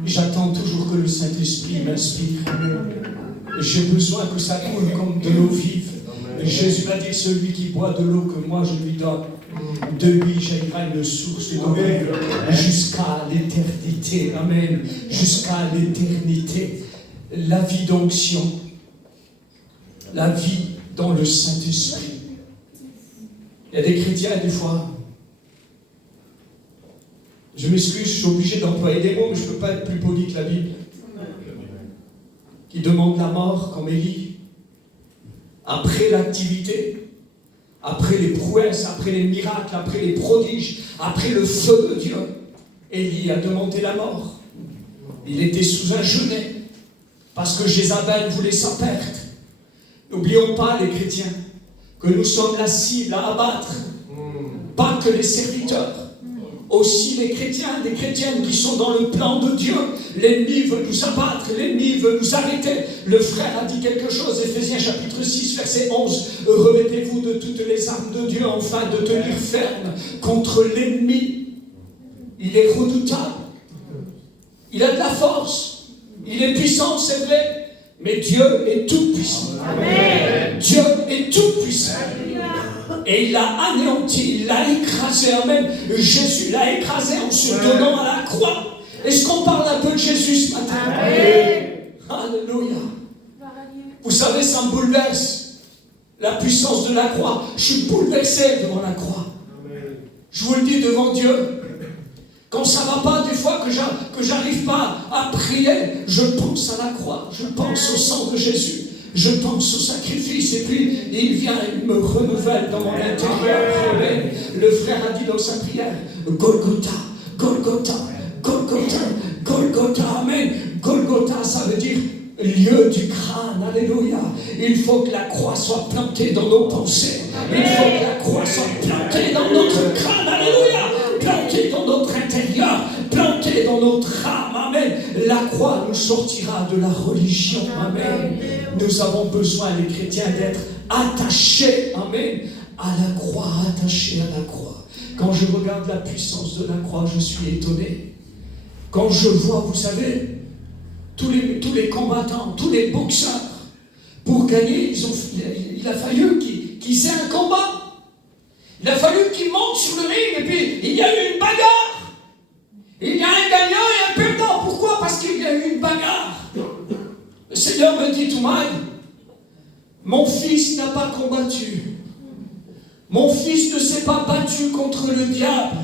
J'attends toujours que le Saint-Esprit m'inspire. J'ai besoin que ça coule comme de l'eau vive. Et Jésus a dit, celui qui boit de l'eau que moi je lui donne, de lui jaillira une source d'eau vive jusqu'à l'éternité. Amen. Jusqu'à l'éternité. La vie d'onction. La vie dans le Saint-Esprit. Il y a des chrétiens, des fois, je m'excuse, je suis obligé d'employer des mots, mais je ne peux pas être plus poli que la Bible. Qui demande la mort, comme Élie. Après l'activité, après les prouesses, après les miracles, après les prodiges, après le feu de Dieu, Élie a demandé la mort. Il était sous un genet, parce que Jézabel voulait sa perte. N'oublions pas, les chrétiens, que nous sommes la cible à abattre. Pas que les serviteurs. Aussi les chrétiens, les chrétiennes qui sont dans le plan de Dieu. L'ennemi veut nous abattre, l'ennemi veut nous arrêter. Le frère a dit quelque chose, Éphésiens chapitre 6, verset 11. Revêtez-vous de toutes les armes de Dieu afin de tenir ferme contre l'ennemi. Il est redoutable. Il a de la force. Il est puissant, c'est vrai. Mais Dieu est tout puissant. Dieu est tout puissant. Et il l'a anéanti, il l'a écrasé. Amen. Jésus l'a écrasé en se donnant à la croix. Est-ce qu'on parle un peu de Jésus ce matin? Alléluia. Vous savez, ça me bouleverse. La puissance de la croix. Je suis bouleversé devant la croix. Je vous le dis devant Dieu. Quand ça ne va pas, des fois que j'arrive pas à prier, je pense à la croix. Je pense au sang de Jésus. Je pense au sacrifice. Et puis, il vient, il me renouvelle dans mon intérieur. Amen. Le frère a dit dans sa prière, Golgotha, Golgotha, Golgotha, Golgotha. Amen. Golgotha, ça veut dire lieu du crâne. Alléluia. Il faut que la croix soit plantée dans nos pensées. Il faut que la croix soit plantée dans notre crâne. Alléluia. Plantée dans notre intérieur. Plantée dans notre âme. Amen. La croix nous sortira de la religion. Amen. Nous avons besoin, les chrétiens, d'être attachés. Amen. À la croix. Attachés à la croix. Quand je regarde la puissance de la croix, je suis étonné. Quand je vois, vous savez, tous les combattants, tous les boxeurs, pour gagner, il a fallu qu'ils aient un combat. Il a fallu qu'ils montent sur le ring et puis il y a eu une bagarre. Il y a un gagnant et un perdant. Pourquoi? Parce qu'il y a eu une bagarre. Le Seigneur me dit, Toumaï, mon fils n'a pas combattu. Mon fils ne s'est pas battu contre le diable.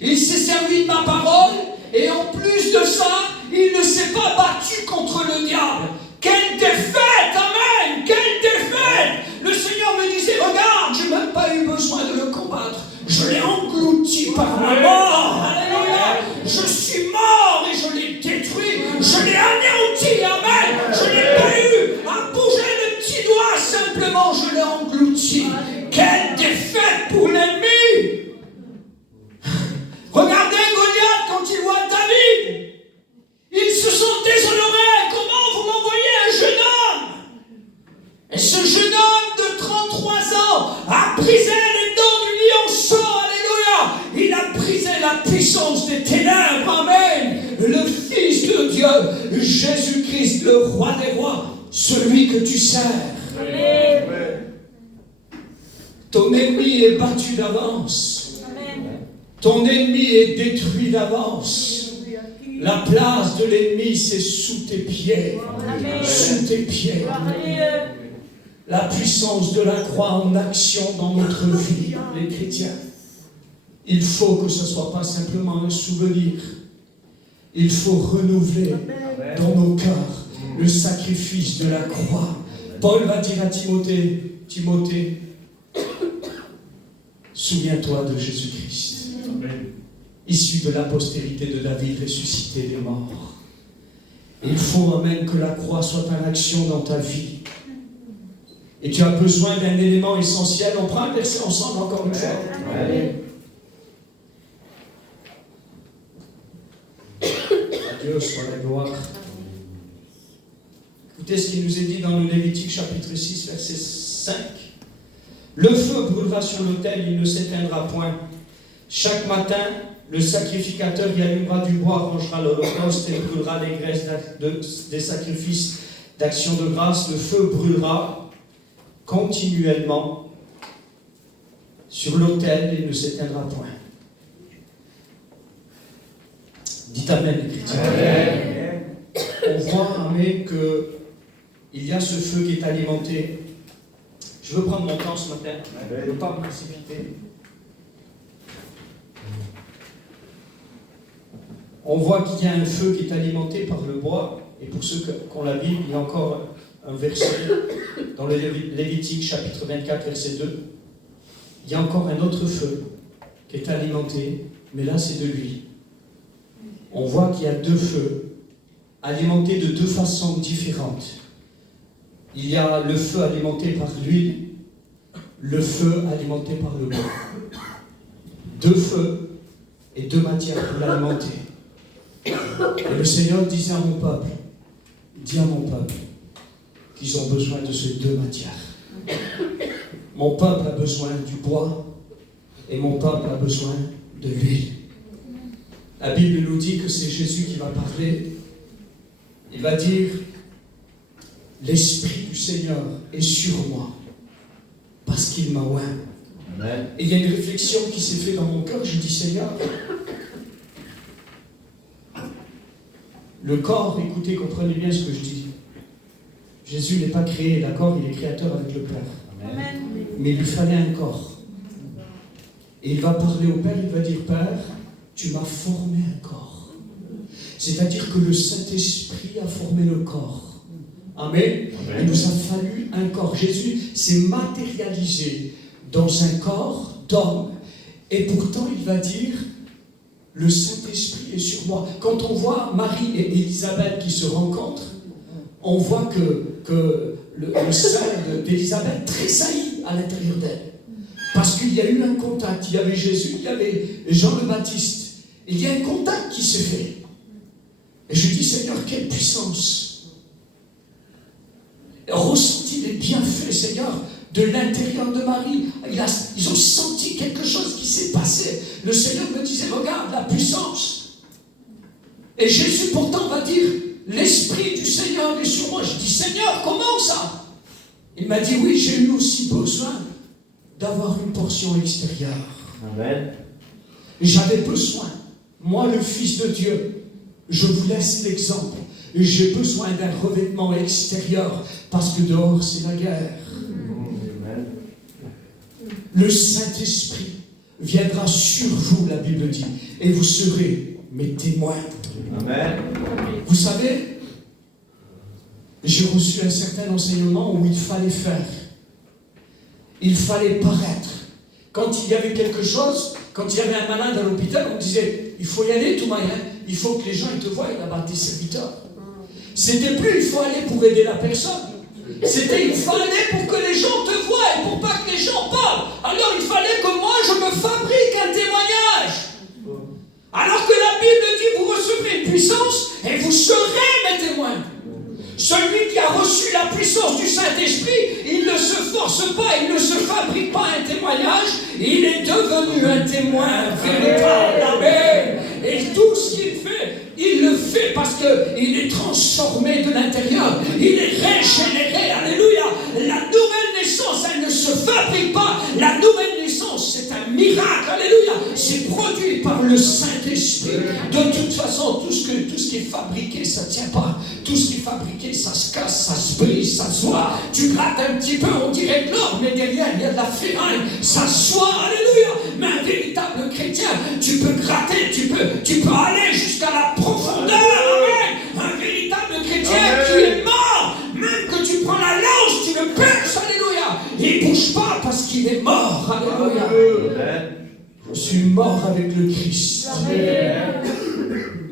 Il s'est servi de ma parole et en plus de ça, il ne s'est pas battu contre le diable. Quelle défaite! Amen! Quelle défaite! Le Seigneur me disait, regarde, je n'ai même pas eu besoin de le combattre. Je l'ai englouti par ma mort. Alléluia! Je suis mort et je l'ai détruit. Je l'ai anéanti. Amen! Je n'ai pas eu à bouger le petit doigt. Simplement, je l'ai englouti. Quelle défaite pour l'ennemi! Regardez Goliath quand il voit David. Ils se sont déshonorés. Comment vous m'envoyez un jeune homme? Et ce jeune homme de 33 ans a brisé les dents du lionceau. Alléluia. Il a brisé la puissance des ténèbres. Amen. Le Fils de Dieu, Jésus-Christ, le roi des rois, celui que tu sers. Amen. Ton ennemi est battu d'avance. Ton ennemi est détruit d'avance. La place de l'ennemi, c'est sous tes pieds. Amen. Sous tes pieds. Amen. La puissance de la croix en action dans notre vie, les chrétiens. Il faut que ce ne soit pas simplement un souvenir. Il faut renouveler dans nos cœurs le sacrifice de la croix. Paul va dire à Timothée, Timothée, souviens-toi de Jésus-Christ. Issu de la postérité de David, ressuscité des morts. Il faut, amen, que la croix soit en action dans ta vie. Et tu as besoin d'un élément essentiel. On prend un verset ensemble encore une fois. Allez. À Dieu soit la gloire. Écoutez ce qu'il nous est dit dans le Lévitique chapitre 6, verset 5. Le feu brûlera sur l'autel, il ne s'éteindra point. Chaque matin, le sacrificateur y allumera du bois, rangera l'holocauste et brûlera les graisses des sacrifices d'action de grâce. Le feu brûlera continuellement sur l'autel et il ne s'éteindra point. Dites Amen, les chrétiens. Amen. On voit, amen, qu'il y a ce feu qui est alimenté. Je veux prendre mon temps ce matin. Je ne veux pas me précipiter. On voit qu'il y a un feu qui est alimenté par le bois. Et pour ceux qui ont la Bible, il y a encore un verset dans le Lévitique, chapitre 24, verset 2. Il y a encore un autre feu qui est alimenté, mais là c'est de l'huile. On voit qu'il y a deux feux, alimentés de deux façons différentes. Il y a le feu alimenté par l'huile, le feu alimenté par le bois. Deux feux et deux matières pour l'alimenter. Et le Seigneur disait à mon peuple, dis à mon peuple, qu'ils ont besoin de ces deux matières. Mon peuple a besoin du bois et mon peuple a besoin de l'huile. La Bible nous dit que c'est Jésus qui va parler. Il va dire, l'Esprit du Seigneur est sur moi, parce qu'il m'a oint. Et il y a une réflexion qui s'est faite dans mon cœur, je dis Seigneur, le corps, écoutez, comprenez bien ce que je dis. Jésus n'est pas créé, d'accord, il est créateur avec le Père. Amen. Mais il lui fallait un corps. Et il va parler au Père, il va dire, Père, tu m'as formé un corps. C'est-à-dire que le Saint-Esprit a formé le corps. Amen. Amen. Il nous a fallu un corps. Jésus s'est matérialisé dans un corps d'homme. Et pourtant, il va dire, le Saint-Esprit est sur moi. Quand on voit Marie et Élisabeth qui se rencontrent, on voit que le sein d'Élisabeth tressaillit à l'intérieur d'elle. Parce qu'il y a eu un contact. Il y avait Jésus, il y avait Jean le Baptiste. Il y a un contact qui s'est fait. Et je dis, Seigneur, quelle puissance. Ressenti les bienfaits, Seigneur, de l'intérieur de Marie. Ils ont senti quelque chose qui s'est passé. Le Seigneur me disait, regarde la puissance. Et Jésus pourtant va dire, l'Esprit du Seigneur est sur moi. Je dis, Seigneur, comment ça? Il m'a dit, oui, j'ai eu aussi besoin d'avoir une portion extérieure. Amen. J'avais besoin, moi le Fils de Dieu, je vous laisse l'exemple. J'ai besoin d'un revêtement extérieur parce que dehors c'est la guerre. Amen. Le Saint-Esprit viendra sur vous, la Bible dit, et vous serez mes témoins. Amen. Vous savez, j'ai reçu un certain enseignement où il fallait faire. Il fallait paraître. Quand il y avait quelque chose, quand il y avait un malade à l'hôpital, on disait, il faut y aller tout moyen, il faut que les gens ils te voient là-bas, tes serviteurs. C'était plus, il faut aller pour aider la personne. C'était, il fallait pour que les gens te voient et pour pas que les gens parlent. Alors il fallait que moi, je me fabrique un témoignage. Alors que la Bible dit, vous recevrez une puissance et vous serez mes témoins. Celui qui a reçu la puissance du Saint-Esprit, il ne se force pas, il ne se fabrique pas un témoignage, il est devenu un témoin véritable. Amen. Et tout ce qu'il fait, il le fait parce qu'il est transformé de l'intérieur, il est régénéré. Alléluia. La nouvelle naissance, elle ne se fabrique pas. La nouvelle naissance, c'est un miracle. Alléluia. C'est produit par le Saint-Esprit. De toute façon, tout ce qui est fabriqué, ça ne tient pas. Tout ce qui est fabriqué, ça se casse, ça se brise, ça se voit. Tu grattes un petit peu, on dirait de l'or, mais derrière, il y a de la ferraille. Ça se voit. Alléluia. Mais un véritable chrétien, tu peux gratter, tu peux aller jusqu'à la profondeur. Amen. Un véritable chrétien qui est mort, même que tu prends la lance, tu le perces. Alléluia. Il ne bouge pas parce qu'il est mort. Alléluia. Je suis mort avec le Christ. Amen.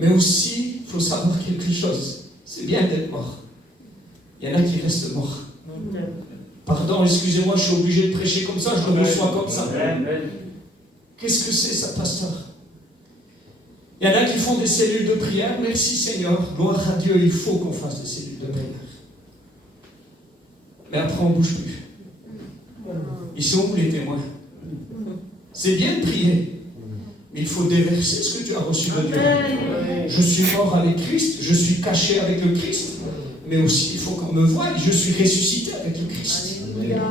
Mais aussi, il faut savoir quelque chose. C'est bien d'être mort. Il y en a qui restent morts. Pardon, excusez-moi, je suis obligé de prêcher comme ça, je le reçois comme ça. Qu'est-ce que c'est ça, pasteur? Il y en a qui font des cellules de prière. Merci Seigneur, gloire à Dieu, il faut qu'on fasse des cellules de prière. Mais après on ne bouge plus. Ils sont où les témoins? C'est bien de prier, mais il faut déverser ce que tu as reçu de Dieu. Je suis mort avec Christ, je suis caché avec le Christ, mais aussi il faut qu'on me voie, je suis ressuscité avec le Christ.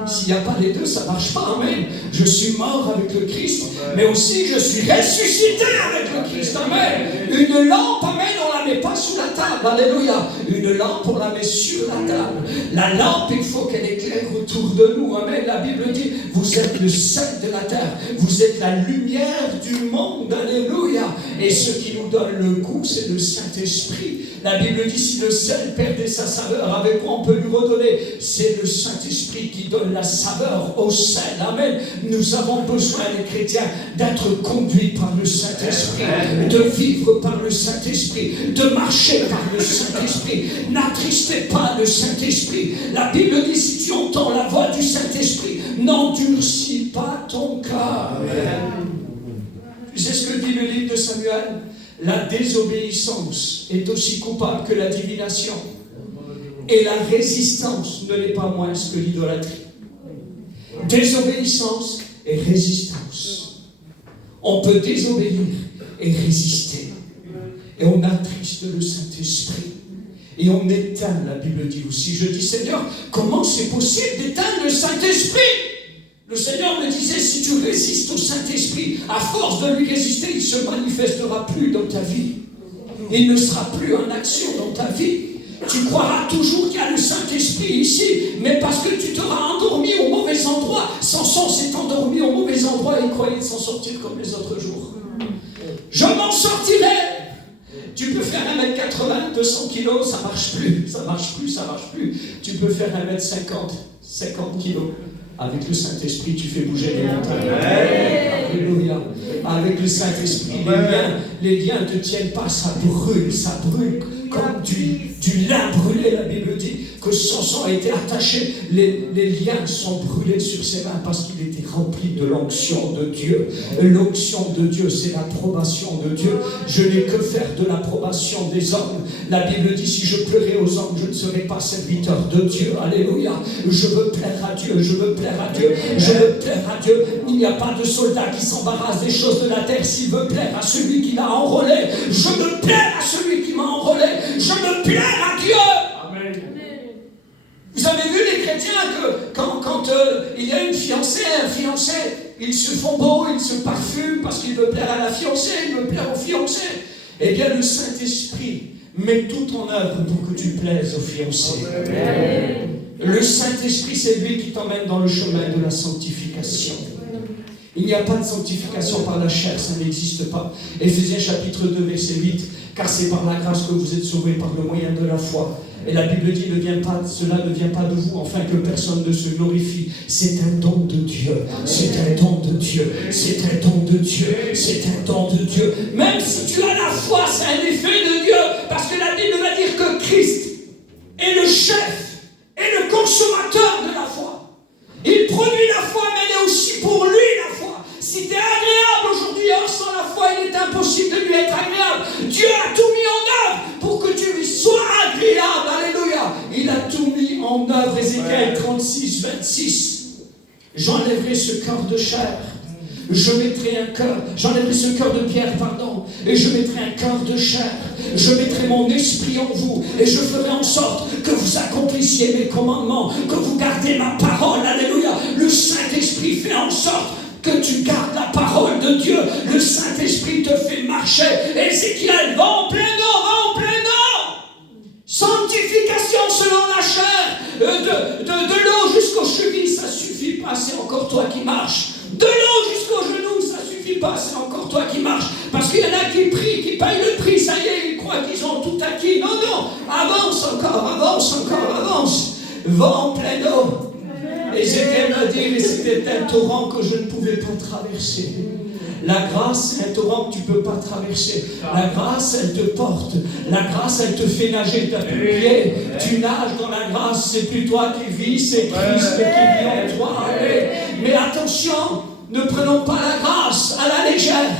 S'il n'y a pas les deux, ça ne marche pas. Amen. Je suis mort avec le Christ, mais aussi je suis ressuscité avec le Christ. Amen. Une lampe, amen, on ne la met pas sous la table. Alléluia. Une lampe, on la met sur la table. La lampe, il faut qu'elle éclaire autour de nous. Amen. La Bible dit, vous êtes le sel de la terre. Vous êtes la lumière du monde. Alléluia. Et ce qui nous donne le goût, c'est le Saint-Esprit. La Bible dit, si le sel perdait sa saveur, avec quoi on peut lui redonner? C'est le Saint-Esprit qui donne la saveur au sel. Amen. Nous avons besoin, les chrétiens, d'être conduits par le Saint-Esprit, de vivre par le Saint-Esprit, de marcher par le Saint-Esprit. N'attristez pas le Saint-Esprit. La Bible dit, si tu entends la voix du Saint-Esprit, n'endurcis pas ton cœur. Tu sais ce que dit le livre de Samuel? La désobéissance est aussi coupable que la divination. Et la résistance ne l'est pas moins que l'idolâtrie. Désobéissance et résistance. On peut désobéir et résister. Et on attriste le Saint-Esprit. Et on éteint, la Bible dit aussi. Je dis, Seigneur, comment c'est possible d'éteindre le Saint-Esprit? Le Seigneur me disait, si tu résistes au Saint-Esprit, à force de lui résister, il ne se manifestera plus dans ta vie. Il ne sera plus en action dans ta vie. Tu croiras toujours qu'il y a le Saint-Esprit ici, mais parce que tu t'auras endormi au mauvais endroit. Samson s'est endormi au mauvais endroit et il croyait s'en sortir comme les autres jours. Je m'en sortirai. Tu peux faire 1m80, 200 kilos, ça marche plus, ça marche plus, ça marche plus. Tu peux faire 1m50, 50 kilos. Avec le Saint-Esprit, tu fais bouger les montagnes. Alléluia. Avec le Saint-Esprit, les liens ne te tiennent pas, ça brûle comme du lin brûlé. La Bible dit que Samson a été attaché, les liens sont brûlés sur ses mains parce qu'il était rempli de l'onction de Dieu. L'onction de Dieu, c'est l'approbation de Dieu. Je n'ai que faire de l'approbation des hommes. La Bible dit, si je pleurais aux hommes, je ne serais pas serviteur de Dieu. Alléluia. Je veux plaire à Dieu, je veux plaire à Dieu, je veux plaire à Dieu. Il n'y a pas de soldat qui s'embarrasse des choses de la terre s'il veut plaire à celui qui l'a enrôlé. Je veux plaire à celui qui m'a enrôlé. Je veux plaire à Dieu. Amen. Vous avez vu les chrétiens que quand il y a une fiancée, un fiancé, ils se font beaux, ils se parfument parce qu'ils veulent plaire à la fiancée, ils veulent plaire au fiancé. Eh bien, le Saint-Esprit met tout en œuvre pour que tu plaises au fiancé. Amen. Le Saint-Esprit, c'est lui qui t'emmène dans le chemin de la sanctification. Il n'y a pas de sanctification par la chair, ça n'existe pas. Éphésiens chapitre 2, verset 8. Car c'est par la grâce que vous êtes sauvés par le moyen de la foi. Et la Bible dit, cela ne vient pas de vous, afin que personne ne se glorifie. C'est un don de Dieu. C'est un don de Dieu. C'est un don de Dieu. C'est un don de Dieu. Même si tu as la foi, c'est un effet de Dieu. Parce que la Bible va dire que Christ est le chef et le consommateur de la foi. Il produit la foi, mais elle est aussi pour lui la foi. Si tu es agréable aujourd'hui, sans la foi, il est impossible de lui être agréable. Dieu a tout mis en œuvre pour que tu lui sois agréable. Alléluia. Il a tout mis en œuvre. Ézéchiel 36, 26. J'enlèverai ce cœur de chair. Je mettrai un cœur, j'enlèverai ce cœur de pierre, et je mettrai un cœur de chair. Je mettrai mon esprit en vous, et je ferai en sorte que vous accomplissiez mes commandements, que vous gardez ma parole. Alléluia. Le Saint-Esprit fait en sorte que tu gardes la parole de Dieu. Le Saint-Esprit te fait marcher. Ézéchiel, va en plein nord, va en plein nord. Sanctification selon la chair. De l'eau jusqu'aux chevilles, ça suffit pas, c'est encore toi qui marches. De l'eau jusqu'aux genoux, ça suffit pas, c'est encore toi qui marches. Parce qu'il y en a qui prient, qui payent le prix, ça y est, ils croient qu'ils ont tout acquis. Non, non, avance encore, avance encore, avance. Va en plein eau. Ézéchiel m'a dit, mais c'était un torrent que je ne pouvais pas traverser. La grâce, c'est un torrent que tu ne peux pas traverser. La grâce, elle te porte. La grâce, elle te fait nager. Tu as plus de pied. Tu nages dans la grâce. C'est plus toi qui vis, c'est Christ qui vit en toi. Mais attention, ne prenons pas la grâce à la légère.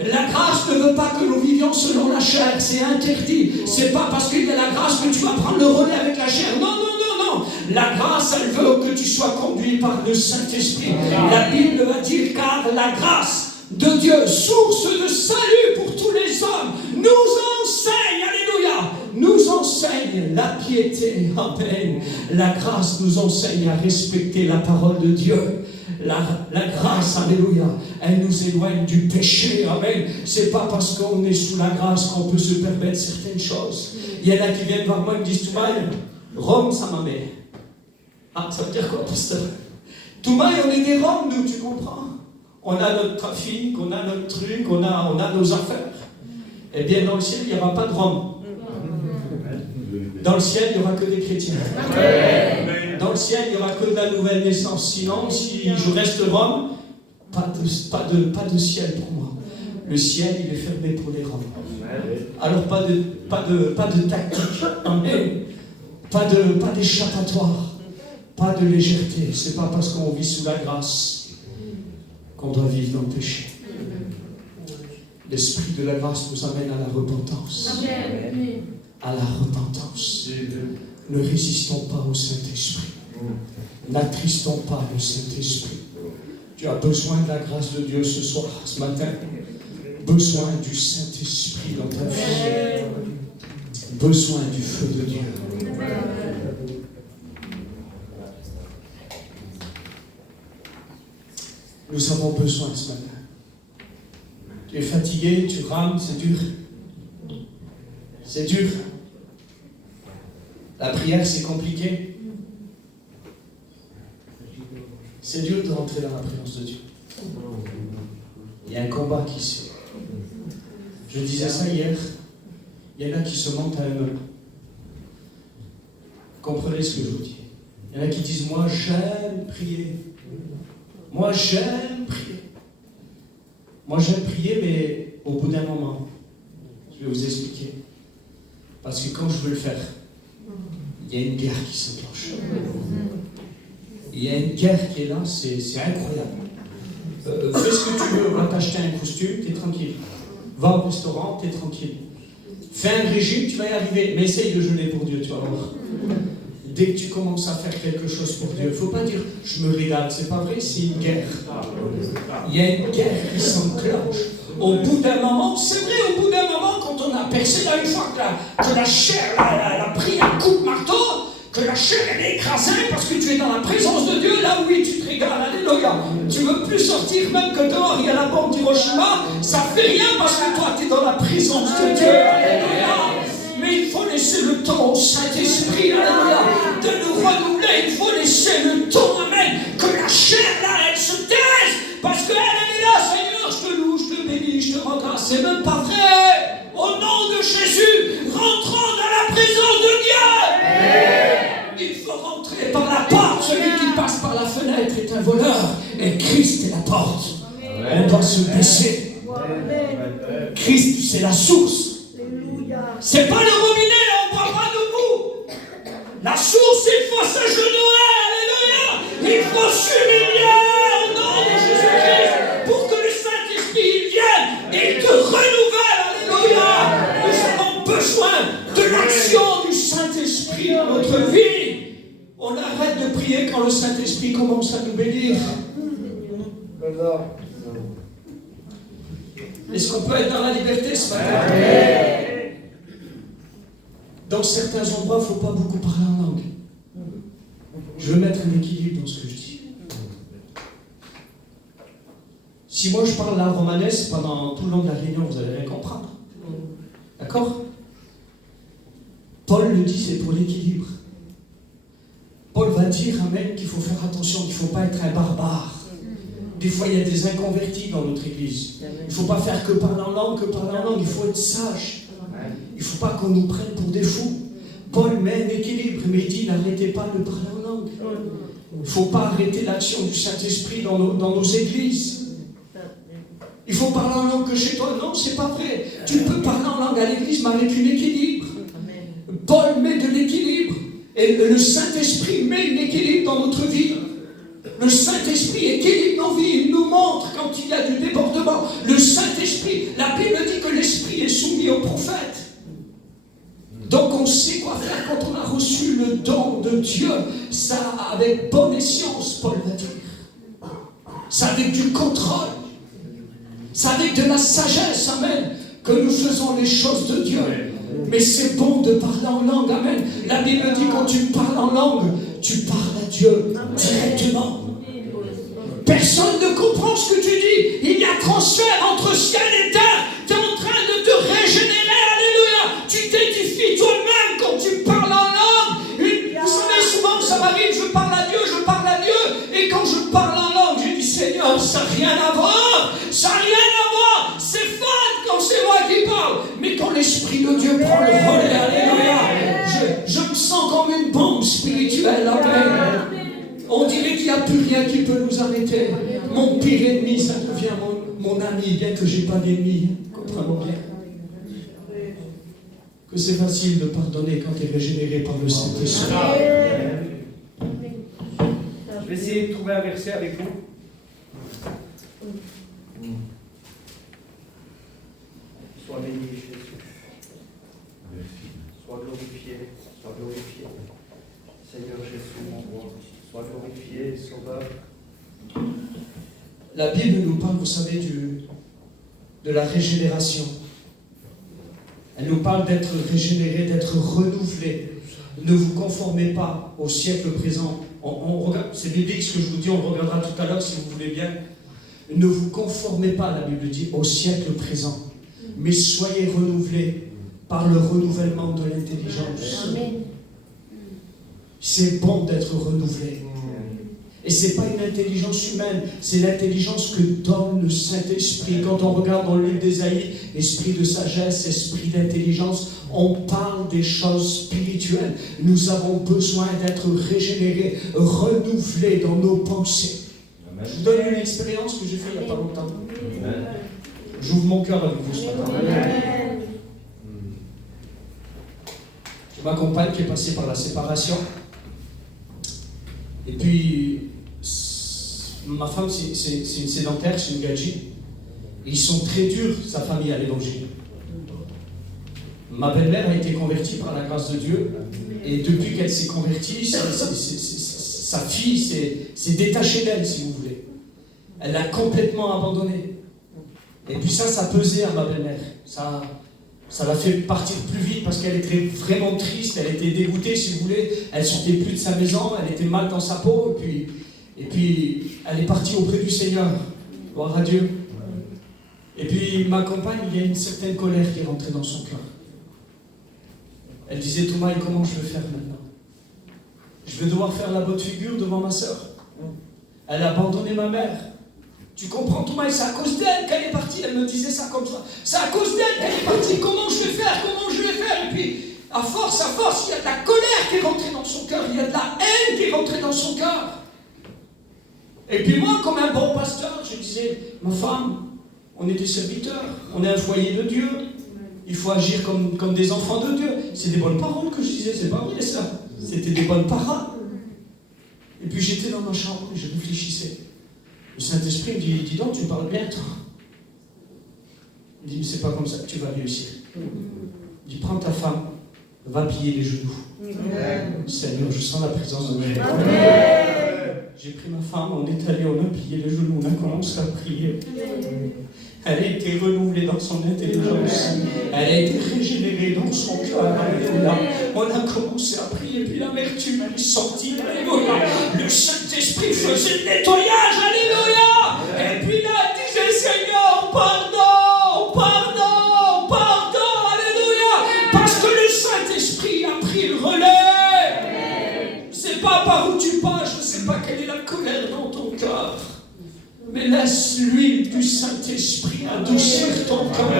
La grâce ne veut pas que nous vivions selon la chair. C'est interdit. C'est pas parce qu'il y a la grâce que tu vas prendre le relais avec la chair. Non, non, non, non. La grâce, elle veut que tu sois conduit par le Saint-Esprit. La Bible va dire, car la grâce de Dieu, source de salut pour tous les hommes, nous enseigne, alléluia, nous enseigne la piété, amen. La grâce nous enseigne à respecter la parole de Dieu. La grâce, alléluia, elle nous éloigne du péché, amen. C'est pas parce qu'on est sous la grâce qu'on peut se permettre certaines choses. Il y en a qui viennent voir moi et me disent, Toumaï, Rome, ça m'amène. Ah, ça veut dire quoi, pasteur? Toumaï, on est des Roms, nous, tu comprends? On a notre trafic, on a notre truc, on a nos affaires. Eh bien, dans le ciel, il n'y aura pas de Roms. Dans le ciel, il n'y aura que des chrétiens. Dans le ciel, il n'y aura que de la nouvelle naissance. Sinon, si je reste Rome, pas de ciel pour moi. Le ciel, il est fermé pour les Roms. Alors, pas de tactique. Amen. Pas d'échappatoire. Pas de légèreté. C'est pas parce qu'on vit sous la grâce qu'on doit vivre dans le péché. L'esprit de la grâce nous amène à la repentance. Amen. À la repentance. Ne résistons pas au Saint-Esprit. N'attristons pas le Saint-Esprit. Tu as besoin de la grâce de Dieu ce soir, ce matin. Besoin du Saint-Esprit dans ta vie. besoin du feu de Dieu. Nous avons besoin ce matin. Tu es fatigué, tu rames, c'est dur. C'est dur. La prière, c'est compliqué. C'est dur de rentrer dans la présence de Dieu. Il y a un combat qui se fait. Je disais ça hier. Il y en a qui se mentent à eux-mêmes. Comprenez ce que je vous dis. Il y en a qui disent, moi j'aime prier. Moi j'aime prier. Moi j'aime prier, mais au bout d'un moment, je vais vous expliquer. Parce que quand je veux le faire, il y a une guerre qui s'enclenche. Il y a une guerre qui est là, c'est incroyable. Fais ce que tu veux, va t'acheter un costume, t'es tranquille. Va au restaurant, t'es tranquille. Fais un régime, tu vas y arriver. Mais essaye de jeûner pour Dieu, tu vas voir. Dès que tu commences à faire quelque chose pour Dieu, il ne faut pas dire « je me régale », c'est pas vrai, c'est une guerre. Il y a une guerre qui s'enclenche. Au bout d'un moment, c'est vrai, au bout d'un moment, quand on a percé, là, une fois que la chair a pris un coup de marteau, que la chair elle est écrasée parce que tu es dans la présence de Dieu, là oui, tu te régales, alléluia. Tu ne veux plus sortir, même que dehors, il y a la bombe d'Hiroshima, ça ne fait rien parce que toi, tu es dans la présence de Dieu, alléluia. Mais il faut laisser le temps au Saint-Esprit, alléluia, de nous renouveler, il faut laisser le temps, amen, que la chair, là, elle se taise, parce qu'elle est là, Seigneur, je te loue, je te bénis, je te rends grâce, c'est même pas vrai. Au nom de Jésus, rentrons dans la présence de Dieu. Il faut rentrer par la porte. Celui qui passe par la fenêtre est un voleur. Et Christ est la porte. On doit se baisser. Christ, c'est la source. C'est pas le robinet, là, on ne boit pas debout. La source, il faut s'agenouiller. Alléluia. Il faut s'humilier au nom de Jésus-Christ pour que le Saint-Esprit vienne et te renouvelle. Alléluia. Nous avons besoin de l'action du Saint-Esprit dans notre vie. On arrête de prier quand le Saint-Esprit commence à nous bénir. Est-ce qu'on peut être dans la liberté ce matin? Dans certains endroits, il ne faut pas beaucoup parler en langue. Je veux mettre un équilibre dans ce que je dis. Si moi je parle la romanesque pendant tout le long de la réunion, vous allez rien comprendre. D'accord? Paul le dit, c'est pour l'équilibre. Paul va dire, amen, qu'il faut faire attention, qu'il ne faut pas être un barbare. Des fois, il y a des inconvertis dans notre église. Il ne faut pas faire que parler en langue, il faut être sage. Il ne faut pas qu'on nous prenne pour des fous. Paul met un équilibre, mais il dit, n'arrêtez pas de parler en langue. Il ne faut pas arrêter l'action du Saint-Esprit dans nos églises. Il faut parler en langue que chez toi. Non, c'est pas vrai. Tu peux parler en langue à l'église, mais avec un équilibre. Paul met de l'équilibre. Et le Saint-Esprit met un équilibre dans notre vie. Le Saint-Esprit équilibre nos vies. Il nous montre quand il y a du débordement. Le Saint-Esprit, la Bible dit que l'Esprit est soumis au prophète. Donc on sait quoi faire quand on a reçu le don de Dieu. Ça avec bonne escience, Paul va dire. Ça avec du contrôle. Ça avec de la sagesse, amen, que nous faisons les choses de Dieu. Mais c'est bon de parler en langue, amen. La Bible dit quand tu parles en langue, tu parles à Dieu directement. Personne ne comprend ce que tu dis. Il y a transfert entre ciel et terre. Tu es en train de te régénérer, alléluia. Tu t'édifies toi-même quand tu parles en langue. Vous savez, souvent ça m'arrive, je parle à Dieu. Et quand je parle en langue, je dis Seigneur, ça n'a rien à voir. C'est fade quand c'est moi qui parle. Mais quand l'Esprit de Dieu prend le relais, alléluia, je me sens comme une bombe spirituelle, amen. On dirait qu'il n'y a plus rien qui peut nous arrêter. Mon pire ennemi, ça devient mon ami, bien que je n'ai pas d'ennemi. Comprenons bien. Que c'est facile de pardonner quand tu es régénéré par le Saint-Esprit. Je vais essayer de trouver un verset avec vous. Sois béni, Jésus. Sois glorifié, Seigneur Jésus, mon roi. Sois glorifié, Sauveur. La Bible nous parle, vous savez, de la régénération. Elle nous parle d'être régénéré, d'être renouvelé. Ne vous conformez pas au siècle présent. C'est biblique ce que je vous dis, on le regardera tout à l'heure si vous voulez bien. Ne vous conformez pas, la Bible dit, au siècle présent, mais soyez renouvelés par le renouvellement de l'intelligence. C'est bon d'être renouvelé. Et ce n'est pas une intelligence humaine, c'est l'intelligence que donne le Saint-Esprit. Quand on regarde dans le livre d'Ésaïe, esprit de sagesse, esprit d'intelligence, on parle des choses spirituelles. Nous avons besoin d'être régénérés, renouvelés dans nos pensées. Je vous donne une expérience que j'ai faite il n'y a pas longtemps. J'ouvre mon cœur avec vous ce matin. J'ai ma compagne qui est passée par la séparation. Et puis, ma femme, c'est une sédentaire, c'est une gadji. Ils sont très durs, sa famille, à l'évangile. Ma belle-mère a été convertie par la grâce de Dieu. Et depuis qu'elle s'est convertie, sa fille s'est détachée d'elle, si vous voulez. Elle l'a complètement abandonnée. Et puis ça pesait à ma belle-mère. Ça l'a fait partir plus vite parce qu'elle était vraiment triste, elle était dégoûtée, si vous voulez. Elle ne sortait plus de sa maison, elle était mal dans sa peau. Et puis elle est partie auprès du Seigneur. Gloire à Dieu. Et puis ma compagne, il y a une certaine colère qui est rentrée dans son cœur. Elle disait, Thomas, comment je vais faire maintenant? Je vais devoir faire la bonne figure devant ma sœur. Elle a abandonné ma mère. Tu comprends, Thomas, c'est à cause d'elle qu'elle est partie. Elle me disait ça comme ça. C'est à cause d'elle qu'elle est partie. Comment je vais faire? Comment je vais faire? Et puis, à force, il y a de la colère qui est rentrée dans son cœur. Il y a de la haine qui est rentrée dans son cœur. Et puis moi, comme un bon pasteur, je disais, ma femme, on est des serviteurs. On est un foyer de Dieu. Il faut agir comme des enfants de Dieu. C'est des bonnes paroles que je disais. C'est pas vrai, ça. C'était des bonnes paroles. Et puis j'étais dans ma chambre et je réfléchissais. Le Saint-Esprit me dit, dis donc, tu parles bien, toi. Il dit, mais c'est pas comme ça que tu vas réussir. Il dit, prends ta femme, va plier les genoux. Seigneur, je sens la présence de Dieu. J'ai pris ma femme, on est allé, on a plié les genoux, on a commencé à prier. Elle a été renouvelée dans son intelligence. Elle a été régénérée dans son cœur. Alléluia. On a commencé à prier, puis l'amertume est sortie. Alléluia. Le Saint-Esprit faisait le nettoyage. Alléluia. Et puis là, elle disait, Seigneur, pardon, pardon, pardon. Alléluia. Parce que le Saint-Esprit a pris le relais. Je ne sais pas par où tu passes, je ne sais pas quelle est la colère dans ton cœur. Mais laisse l'huile du Saint-Esprit adoucir ton cœur.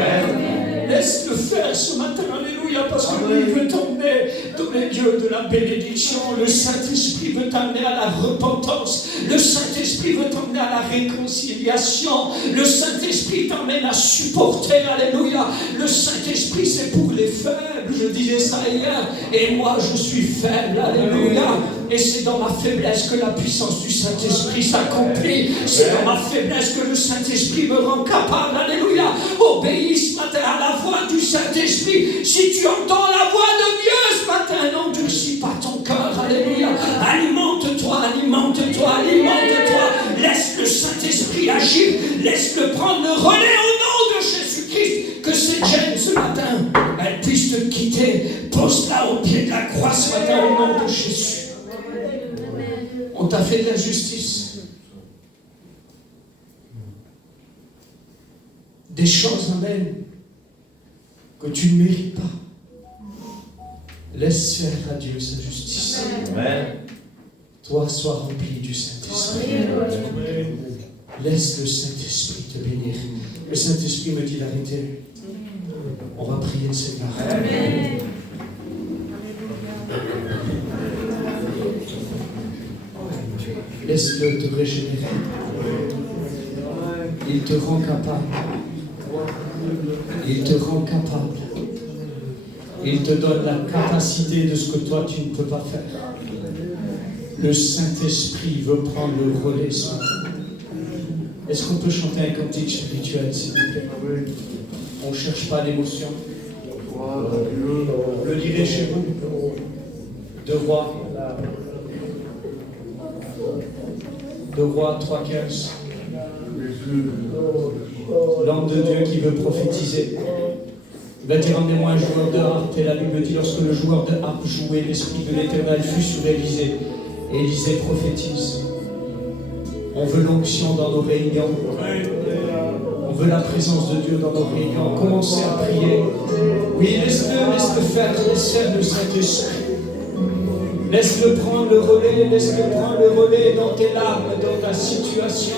Laisse-le faire ce matin, alléluia, parce que lui veut t'emmener dans les lieux de la bénédiction. Le Saint-Esprit veut t'emmener à la repentance. Le Saint-Esprit veut t'emmener à la réconciliation. Le Saint-Esprit t'emmène à supporter, alléluia. Le Saint-Esprit, c'est pour les faibles. Je disais ça hier. Et moi, je suis faible, alléluia. Et c'est dans ma faiblesse que la puissance du Saint-Esprit s'accomplit. C'est dans ma faiblesse que le Saint-Esprit me rend capable. Alléluia. Obéis ce matin à la voix du Saint-Esprit. Si tu entends la voix de Dieu ce matin, n'endurcis pas ton cœur. Alléluia. Alimente-toi, alimente-toi, alimente-toi. Laisse le Saint-Esprit agir. Laisse-le prendre le relais au nom de Jésus-Christ. Que cette gêne ce matin, elle puisse te quitter. Pose-la au pied de la croix ce matin au nom de Jésus. On t'a fait de l'injustice. Des choses, amen, que tu ne mérites pas. Laisse faire à Dieu sa justice. Amen. Toi, sois rempli du Saint-Esprit. Laisse le Saint-Esprit te bénir. Le Saint-Esprit me dit d'arrêter. On va prier le Seigneur. Amen. Laisse-le te régénérer. Il te rend capable. Il te rend capable. Il te donne la capacité de ce que toi tu ne peux pas faire. Le Saint-Esprit veut prendre le relais ce matin. Est-ce qu'on peut chanter un cantique spirituel, s'il vous plaît? On ne cherche pas l'émotion. Le lirez chez vous. Deux Rois. Deux Rois 3:15. L'homme de Dieu qui veut prophétiser. Il va dire, emmenez-moi un joueur de harpe. Et la Bible dit, lorsque le joueur de harpe jouait, l'Esprit de l'Éternel fut sur Élisée. Et Élisée prophétise. On veut l'onction dans nos réunions. On veut la présence de Dieu dans nos réunions. Commencez à prier. Oui, laisse-le faire le Saint-Esprit. Laisse-le prendre le relais, dans tes larmes, dans ta situation,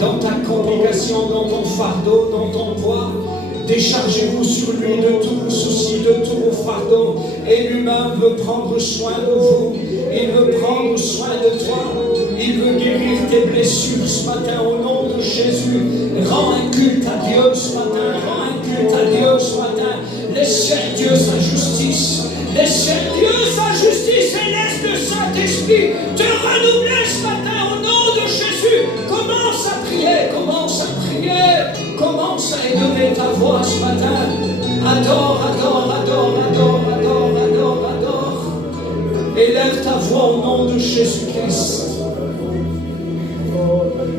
dans ta complication, dans ton fardeau, dans ton poids. Déchargez-vous sur lui de tout vos soucis, de tous vos fardeaux. Et lui-même veut prendre soin de vous. Il veut prendre soin de toi. Il veut guérir tes blessures ce matin au nom de Jésus. Rends un culte à Dieu ce matin. Rends un culte à Dieu ce matin. Laisse faire Dieu sa justice. Laisse faire Dieu sa justice et laisse le Saint-Esprit te renouveler ce matin au nom de Jésus. Commence à prier, commence à prier. Commence à élever ta voix ce matin. Adore, adore, adore, adore, adore, adore, adore. Élève ta voix au nom de Jésus-Christ.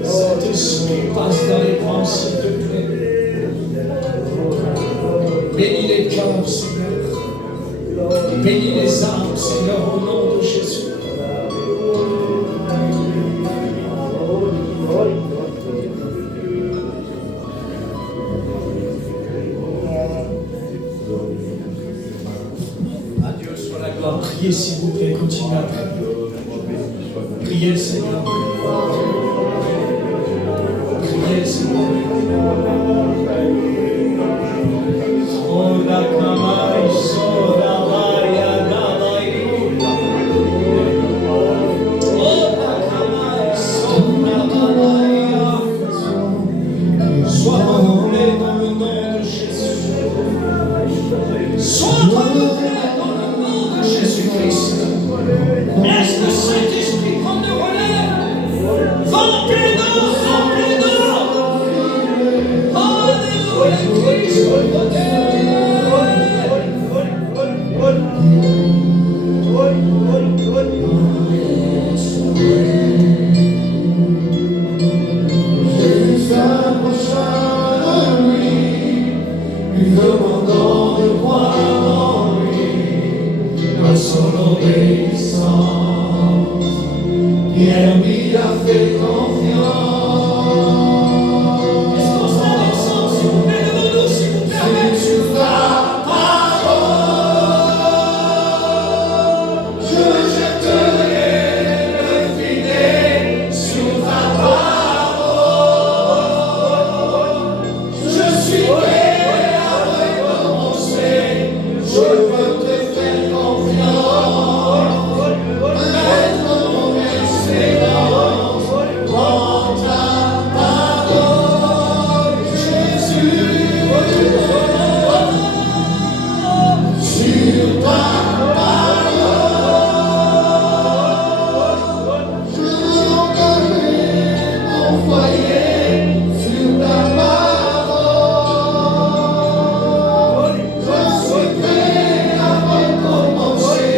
Saint-Esprit, passe dans les rangs, s'il te plaît. Bénis les cœurs, Seigneur. Bénis les âmes, Seigneur, au nom de Jésus. Adieu soit la gloire. Priez, s'il vous plaît, continuez à prier. Priez, Seigneur. Priez, Seigneur. Sola kamai, sola vaya, navai. Sola kamai, sola vaya. Sois renouvelé dans le nom de Jésus. Sois renouvelé dans le nom de Jésus-Christ. Laisse le Saint-Esprit prendre le relais. Remplis-nous, remplis-nous. Alléluia, Christ, Jésus s'approcha de lui, lui demandant de croire en lui, dans son obéissance. Pierre lui a fait confiance. est-ce qu'on sera ensemble, s'il vous plaît, devant nous, s'il vous plaît. Sur ta parole, je jetterai le filet sur ta parole. Je suis prêt à recommencer, je veux te faire confiance. Mettre mon espérance en ta parole, Jésus. Sur ta parole, je reconnais mon foyer. Sur ta parole, je suis prêt à recommencer.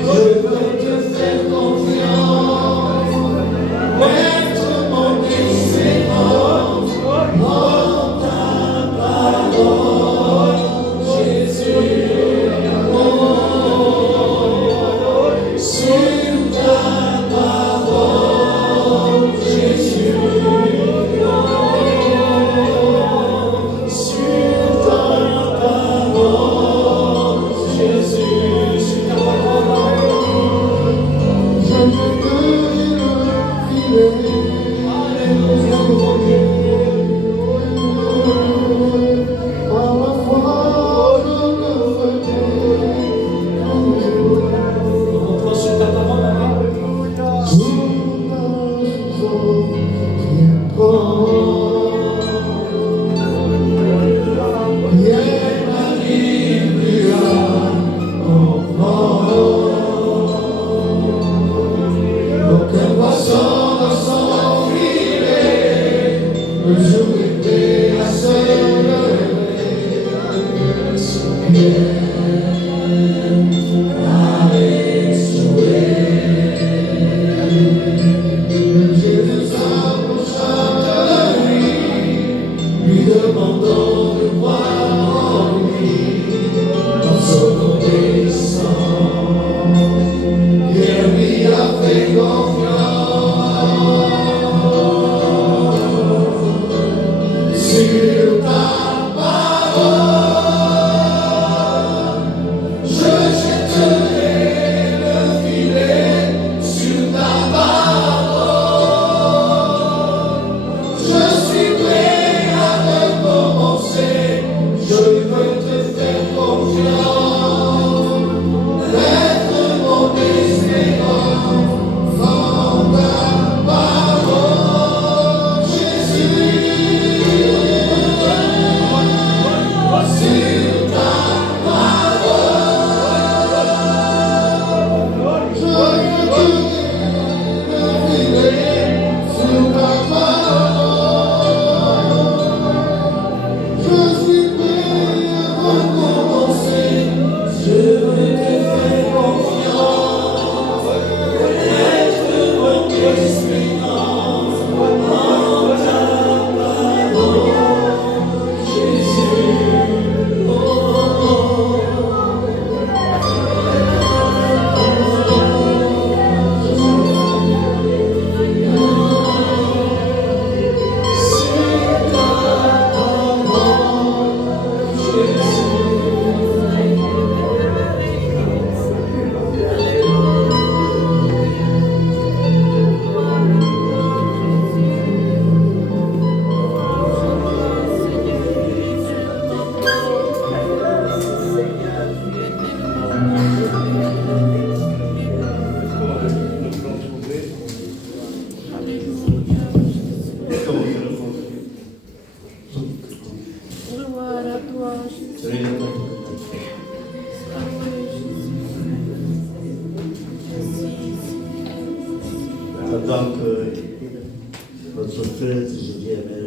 Je veux te faire confiance. Mettre mon espérance en ta parole, Jésus. Sur ta parole, Jésus. Sur ta parole, Jésus. Sur ta parole, je ne peux le filer. Alléluia, mon Dieu. Par la foi, je le fais. On reprend sur ta parole, amen. Aucun poisson dans son filet, le jour était à se lever. Jésus s'approcha de lui, lui demandant de croire en lui. Pendant que votre fête, je dis Amen.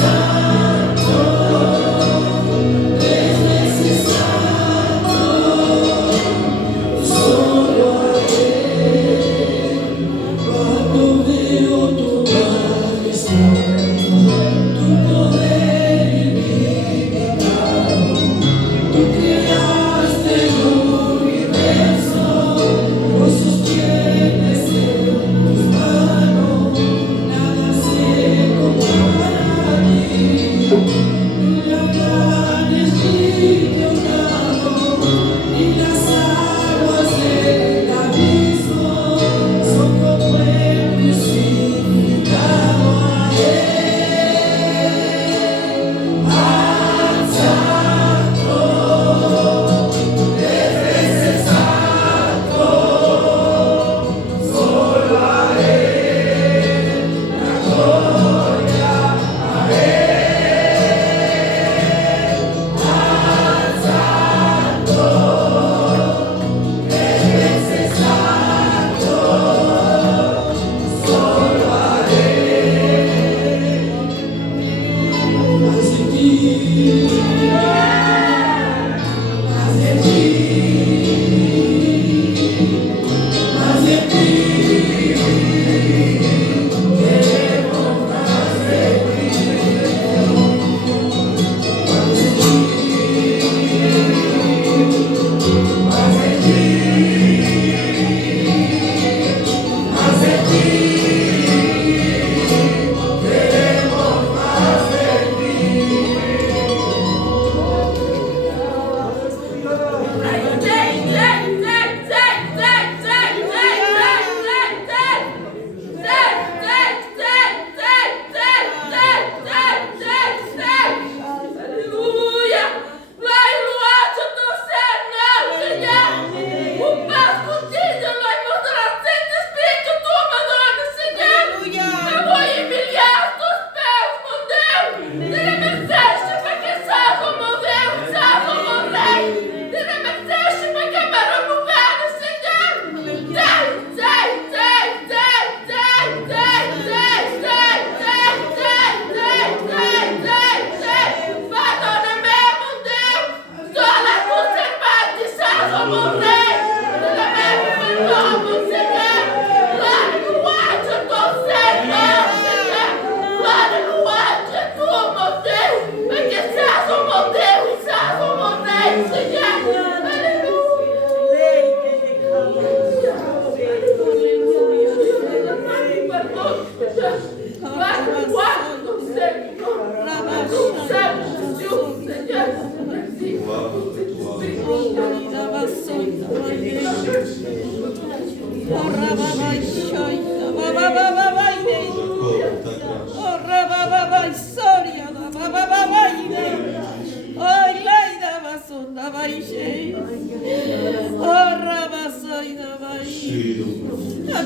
Time.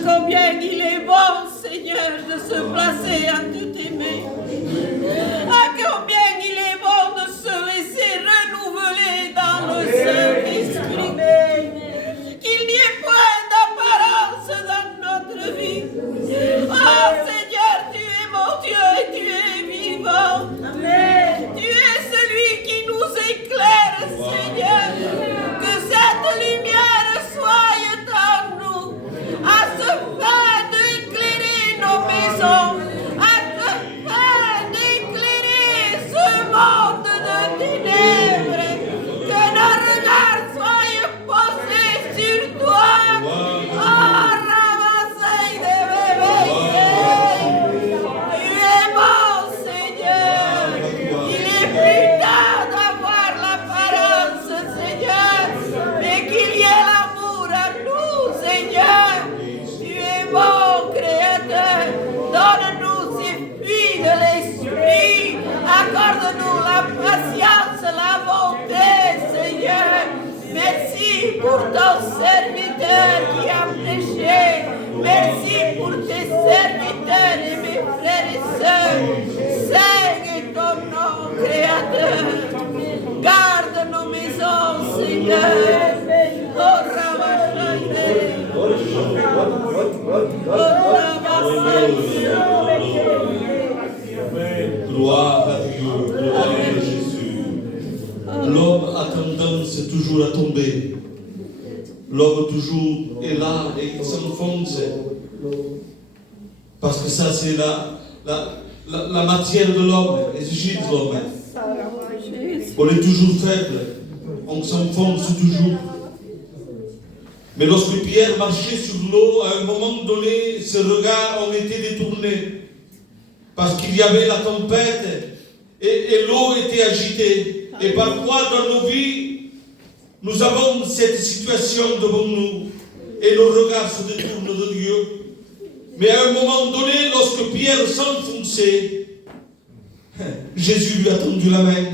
Combien il est bon, Seigneur, de se placer entre tes mains. Combien il est bon de se laisser renouveler dans le Saint-Esprit. Qu'il n'y ait point d'apparence dans notre vie. Oh Seigneur, tu es mon Dieu et tu es vivant. Amen. Tu es celui qui nous éclaire, Seigneur. Que cette lumière soit en nous, afin d'éclairer nos maisons, afin d'éclairer ce monde de ténèbres. Que nos regards soient posés sur toi. Oh, ramassez de bébés. Tu es bon, Seigneur. Il est plus tard d'avoir l'apparence, Seigneur, mais qu'il y ait l'amour à nous, Seigneur. Tu es bon, Créateur. Donne-nous ces fruits de l'Esprit. Accorde-nous la patience, la bonté, Seigneur. Merci pour ton serviteur qui a prêché. Merci pour tes serviteurs et mes frères et sœurs. Seigne ton nom, Créateur. Garde nos maisons, Seigneur. Oh, Ramachayre. Gloire à Dieu, gloire à Jésus. L'homme a tendance toujours à tomber. L'homme toujours est là et il s'enfonce. Parce que ça, c'est la matière de l'homme, les gîtes de l'homme. On est toujours faible, on s'enfonce toujours. Mais lorsque Pierre marchait sur l'eau, à un moment donné, ses regards ont été détournés. Parce qu'il y avait la tempête et l'eau était agitée. Et parfois dans nos vies, nous avons cette situation devant nous et nos regards se détournent de Dieu. Mais à un moment donné, lorsque Pierre s'enfonçait, Jésus lui a tendu la main.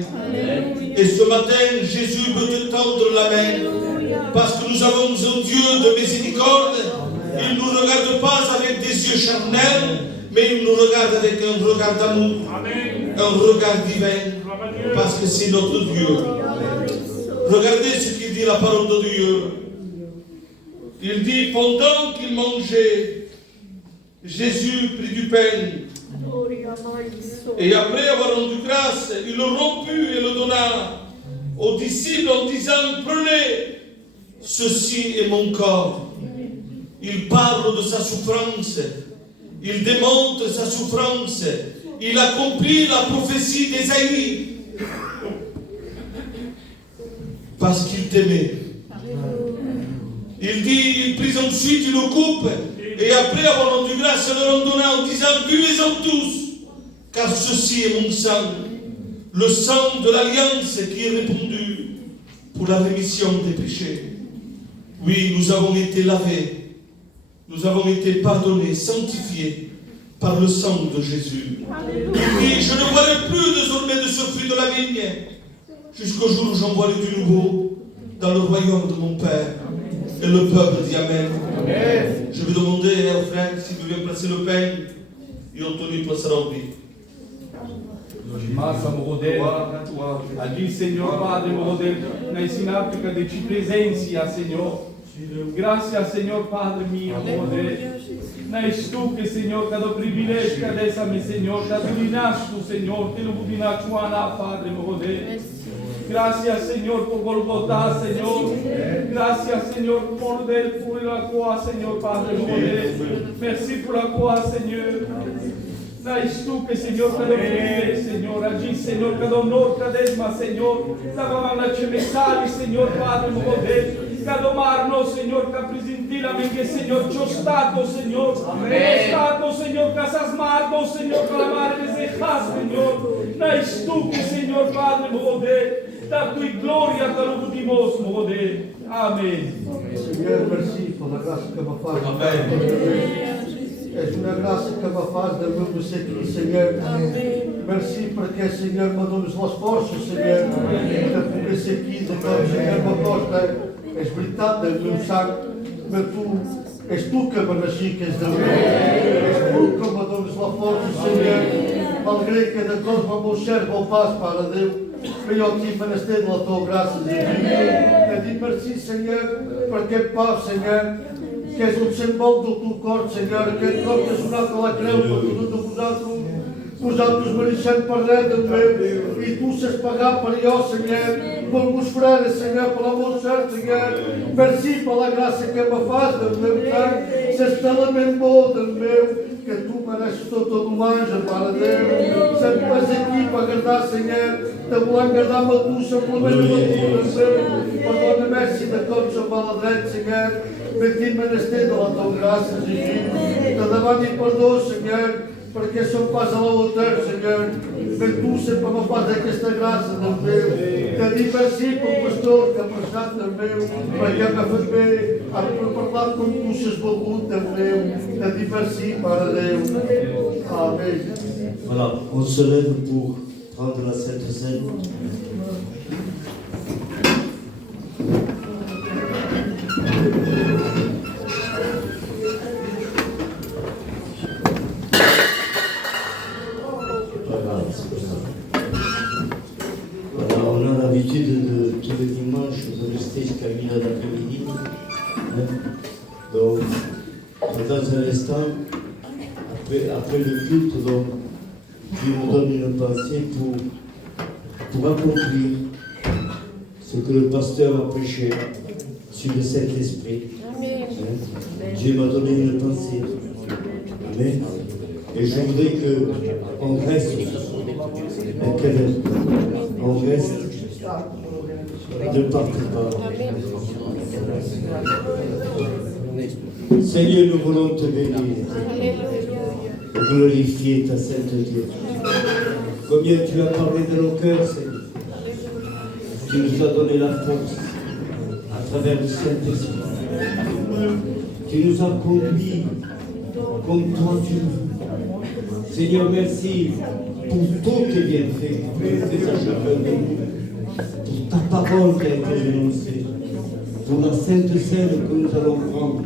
Et ce matin, Jésus veut te tendre la main. Parce que nous avons un Dieu de miséricorde. Il ne nous regarde pas avec des yeux charnels, mais il nous regarde avec un regard d'amour, un regard divin, parce que c'est notre Dieu. Regardez ce qu'il dit la parole de Dieu. Il dit, pendant qu'il mangeait, Jésus prit du pain, et après avoir rendu grâce, il le romput et le donna aux disciples en disant, prenez, ceci est mon corps. Il parle de sa souffrance. Il démontre sa souffrance. Il accomplit la prophétie d'Ésaïe. Parce qu'il t'aimait. Il dit, il prit ensuite une coupe. Et après avoir rendu grâce, il leur en donna en disant, buvez-en tous. Car ceci est mon sang. Le sang de l'alliance qui est répandu pour la rémission des péchés. Oui, nous avons été lavés. Nous avons été pardonnés, sanctifiés par le sang de Jésus. Il dit, je ne boirai plus désormais de ce fruit de la vigne, jusqu'au jour où j'en boirai du nouveau dans le royaume de mon Père. Et le peuple dit Amen. Amen. Je vais demander aux frères s'ils veulent placer le pain, et Anthony placera au lit. Massa Morodel, Adi Signor Padre Morodel, na sinaptica de ci presenza, Signor. Gracias, Señor Padre mío, Morodel. Na estuque, Señor, cada privilegio, cada esa, mi Señor, cada tu Señor, te lo budinacho, Ana, Padre Morodel. Gracias, Señor, por Golgotá, Señor. Gracias, Señor, por la croix, Señor, Padre Morodel. Merci pour la croix, Señor. Dai tu che Signor cada privilegio, Señor, allí, Señor, cada honor, cada esma, Señor, la la cemesali, Señor, Padre Morodel. Cada marno, Señor, che presentila che Señor, c'ho stato, Señor, è stato, Señor, che s'ha smarto, Señor, per amare le sejas, Señor, dai tu che Señor, Padre Morodel, da tua gloria te lo budimos, Morodel. Amen. Seigneur, merci pour la grâce que ma femme. Amen. C'est une grâce que ma faz de meu do Cristo, Senhor. Merci porque, Senhor, mandou-nos vosso esforço, Senhor, para poder ser aqui, Senhor, uma costa esbritada no sangue, mas tu És tu que me naixes de Déu. És tu que me dones la força, Senyor. Malgrat que d'acord amb el meu servo el pas, Pare Déu, que jo tinc menester de la tua gràcia, Senyor. Et dic merci, Senyor, per aquest pa, Senyor, que és un símbol del teu cor, Senyor, aquest cor que és donat a la creu per tots de vosaltres mereixem per res, Déu meu, i tu s'has pagat per jo, Senyor, per meus frares, Senyor, per l'amor cert, Senyor. Merci per la gràcia que me fas, Déu meu, s'és talament bo, Déu meu, que tu mereixes tot el l'homenatge, Pare Déu. Sempre és aquí per agradar, Senyor, te volem agradar amb tu, simplement amb tu, Déu meu. Perdona, merci de com som a la dret, Senyor, ben tinc menester de la teva gràcia, Senyor. Te demani perdó, Senyor, perquè som pas a la hauteur, Senyor. Ben tu sempre me fas aquesta gràcia, Déu meu. Te dic merci pel pastor que ha passat, Déu meu, perquè m'ha fet bé, ha parlat com tu s'has volgut, Déu meu. Te dic merci, Pare Déu. Amen. Voilà, on se lève pour prendre la Sainte Seine. On a l'habitude de tous les dimanches de rester jusqu'à 1h d'après-midi. Donc, dans un instant, après le culte, donc, Dieu nous donne une pensée pour accomplir ce que le pasteur a prêché sur le Saint-Esprit. Dieu m'a donné une pensée. Amen. Et je voudrais qu'on reste, on reste, ne partez pas. Seigneur, nous voulons te bénir, glorifier ta sainte Dieu. Combien tu as parlé de nos cœurs, Seigneur. Tu nous as donné la force à travers le Saint-Esprit. Tu nous as conduits comme toi tu veux. Seigneur, merci pour tout tes bienfaits que tu fais à chacun de nous, pour ta parole qui a été énoncée, pour la Sainte Seine que nous allons prendre.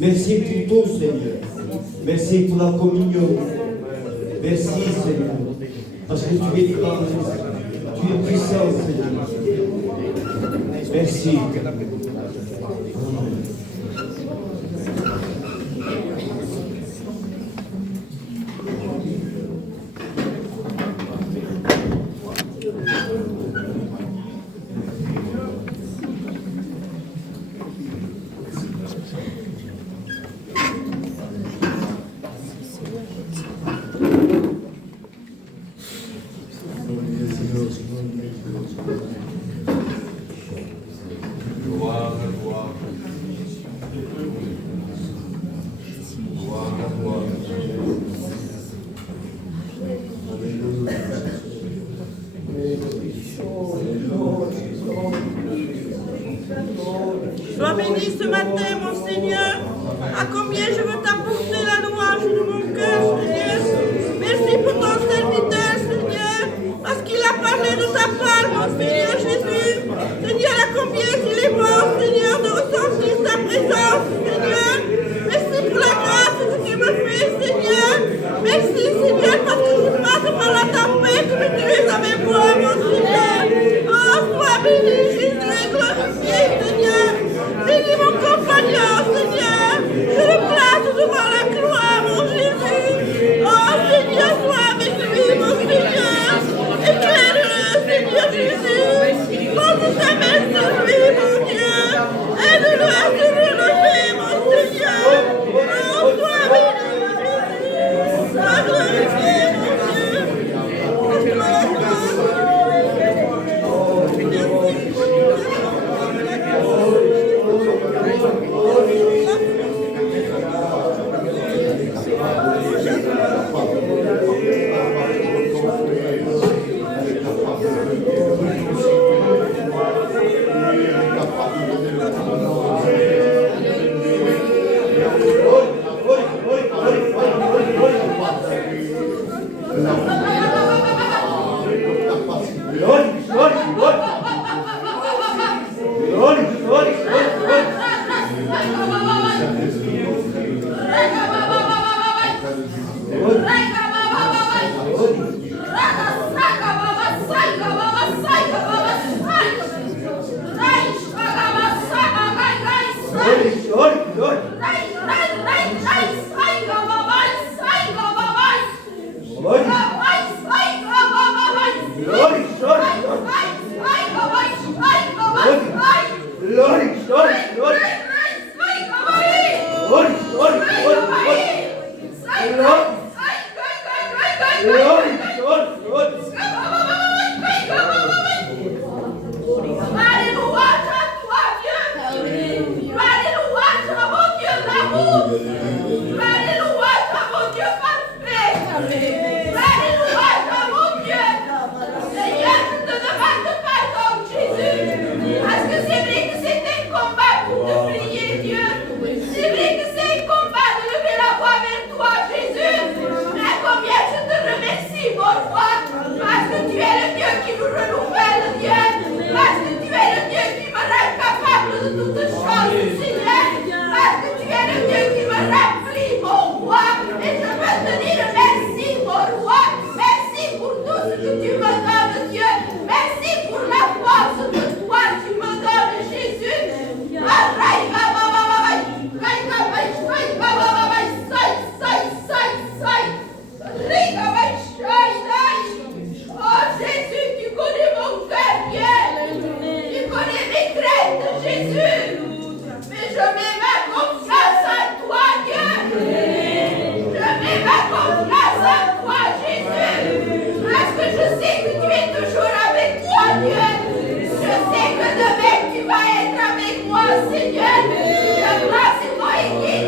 Merci pour tout, Seigneur. Merci pour la communion. Merci, Seigneur, parce que tu es grand, tu es puissant, Seigneur. Merci. Sois béni ce matin, mon Seigneur. À combien je veux t'apporter la louange de mon cœur, Seigneur. Merci pour ton serviteur, Seigneur, parce qu'il a parlé de ta part, mon Seigneur Jésus. Seigneur, à combien il est bon, Seigneur, de ressentir ta présence, Seigneur. Merci pour la grâce que tu me fais, Seigneur. Merci, Seigneur, parce que tu passes par la tempête, mais tu es avec moi, mon Seigneur. Oh, sois béni, Jésus, et glorifié, Seigneur. Bénis mon compagnon, Seigneur. Je le place devant Dieu. Je sais que demain tu vas être avec moi, Seigneur. Ta grâce est moi équipe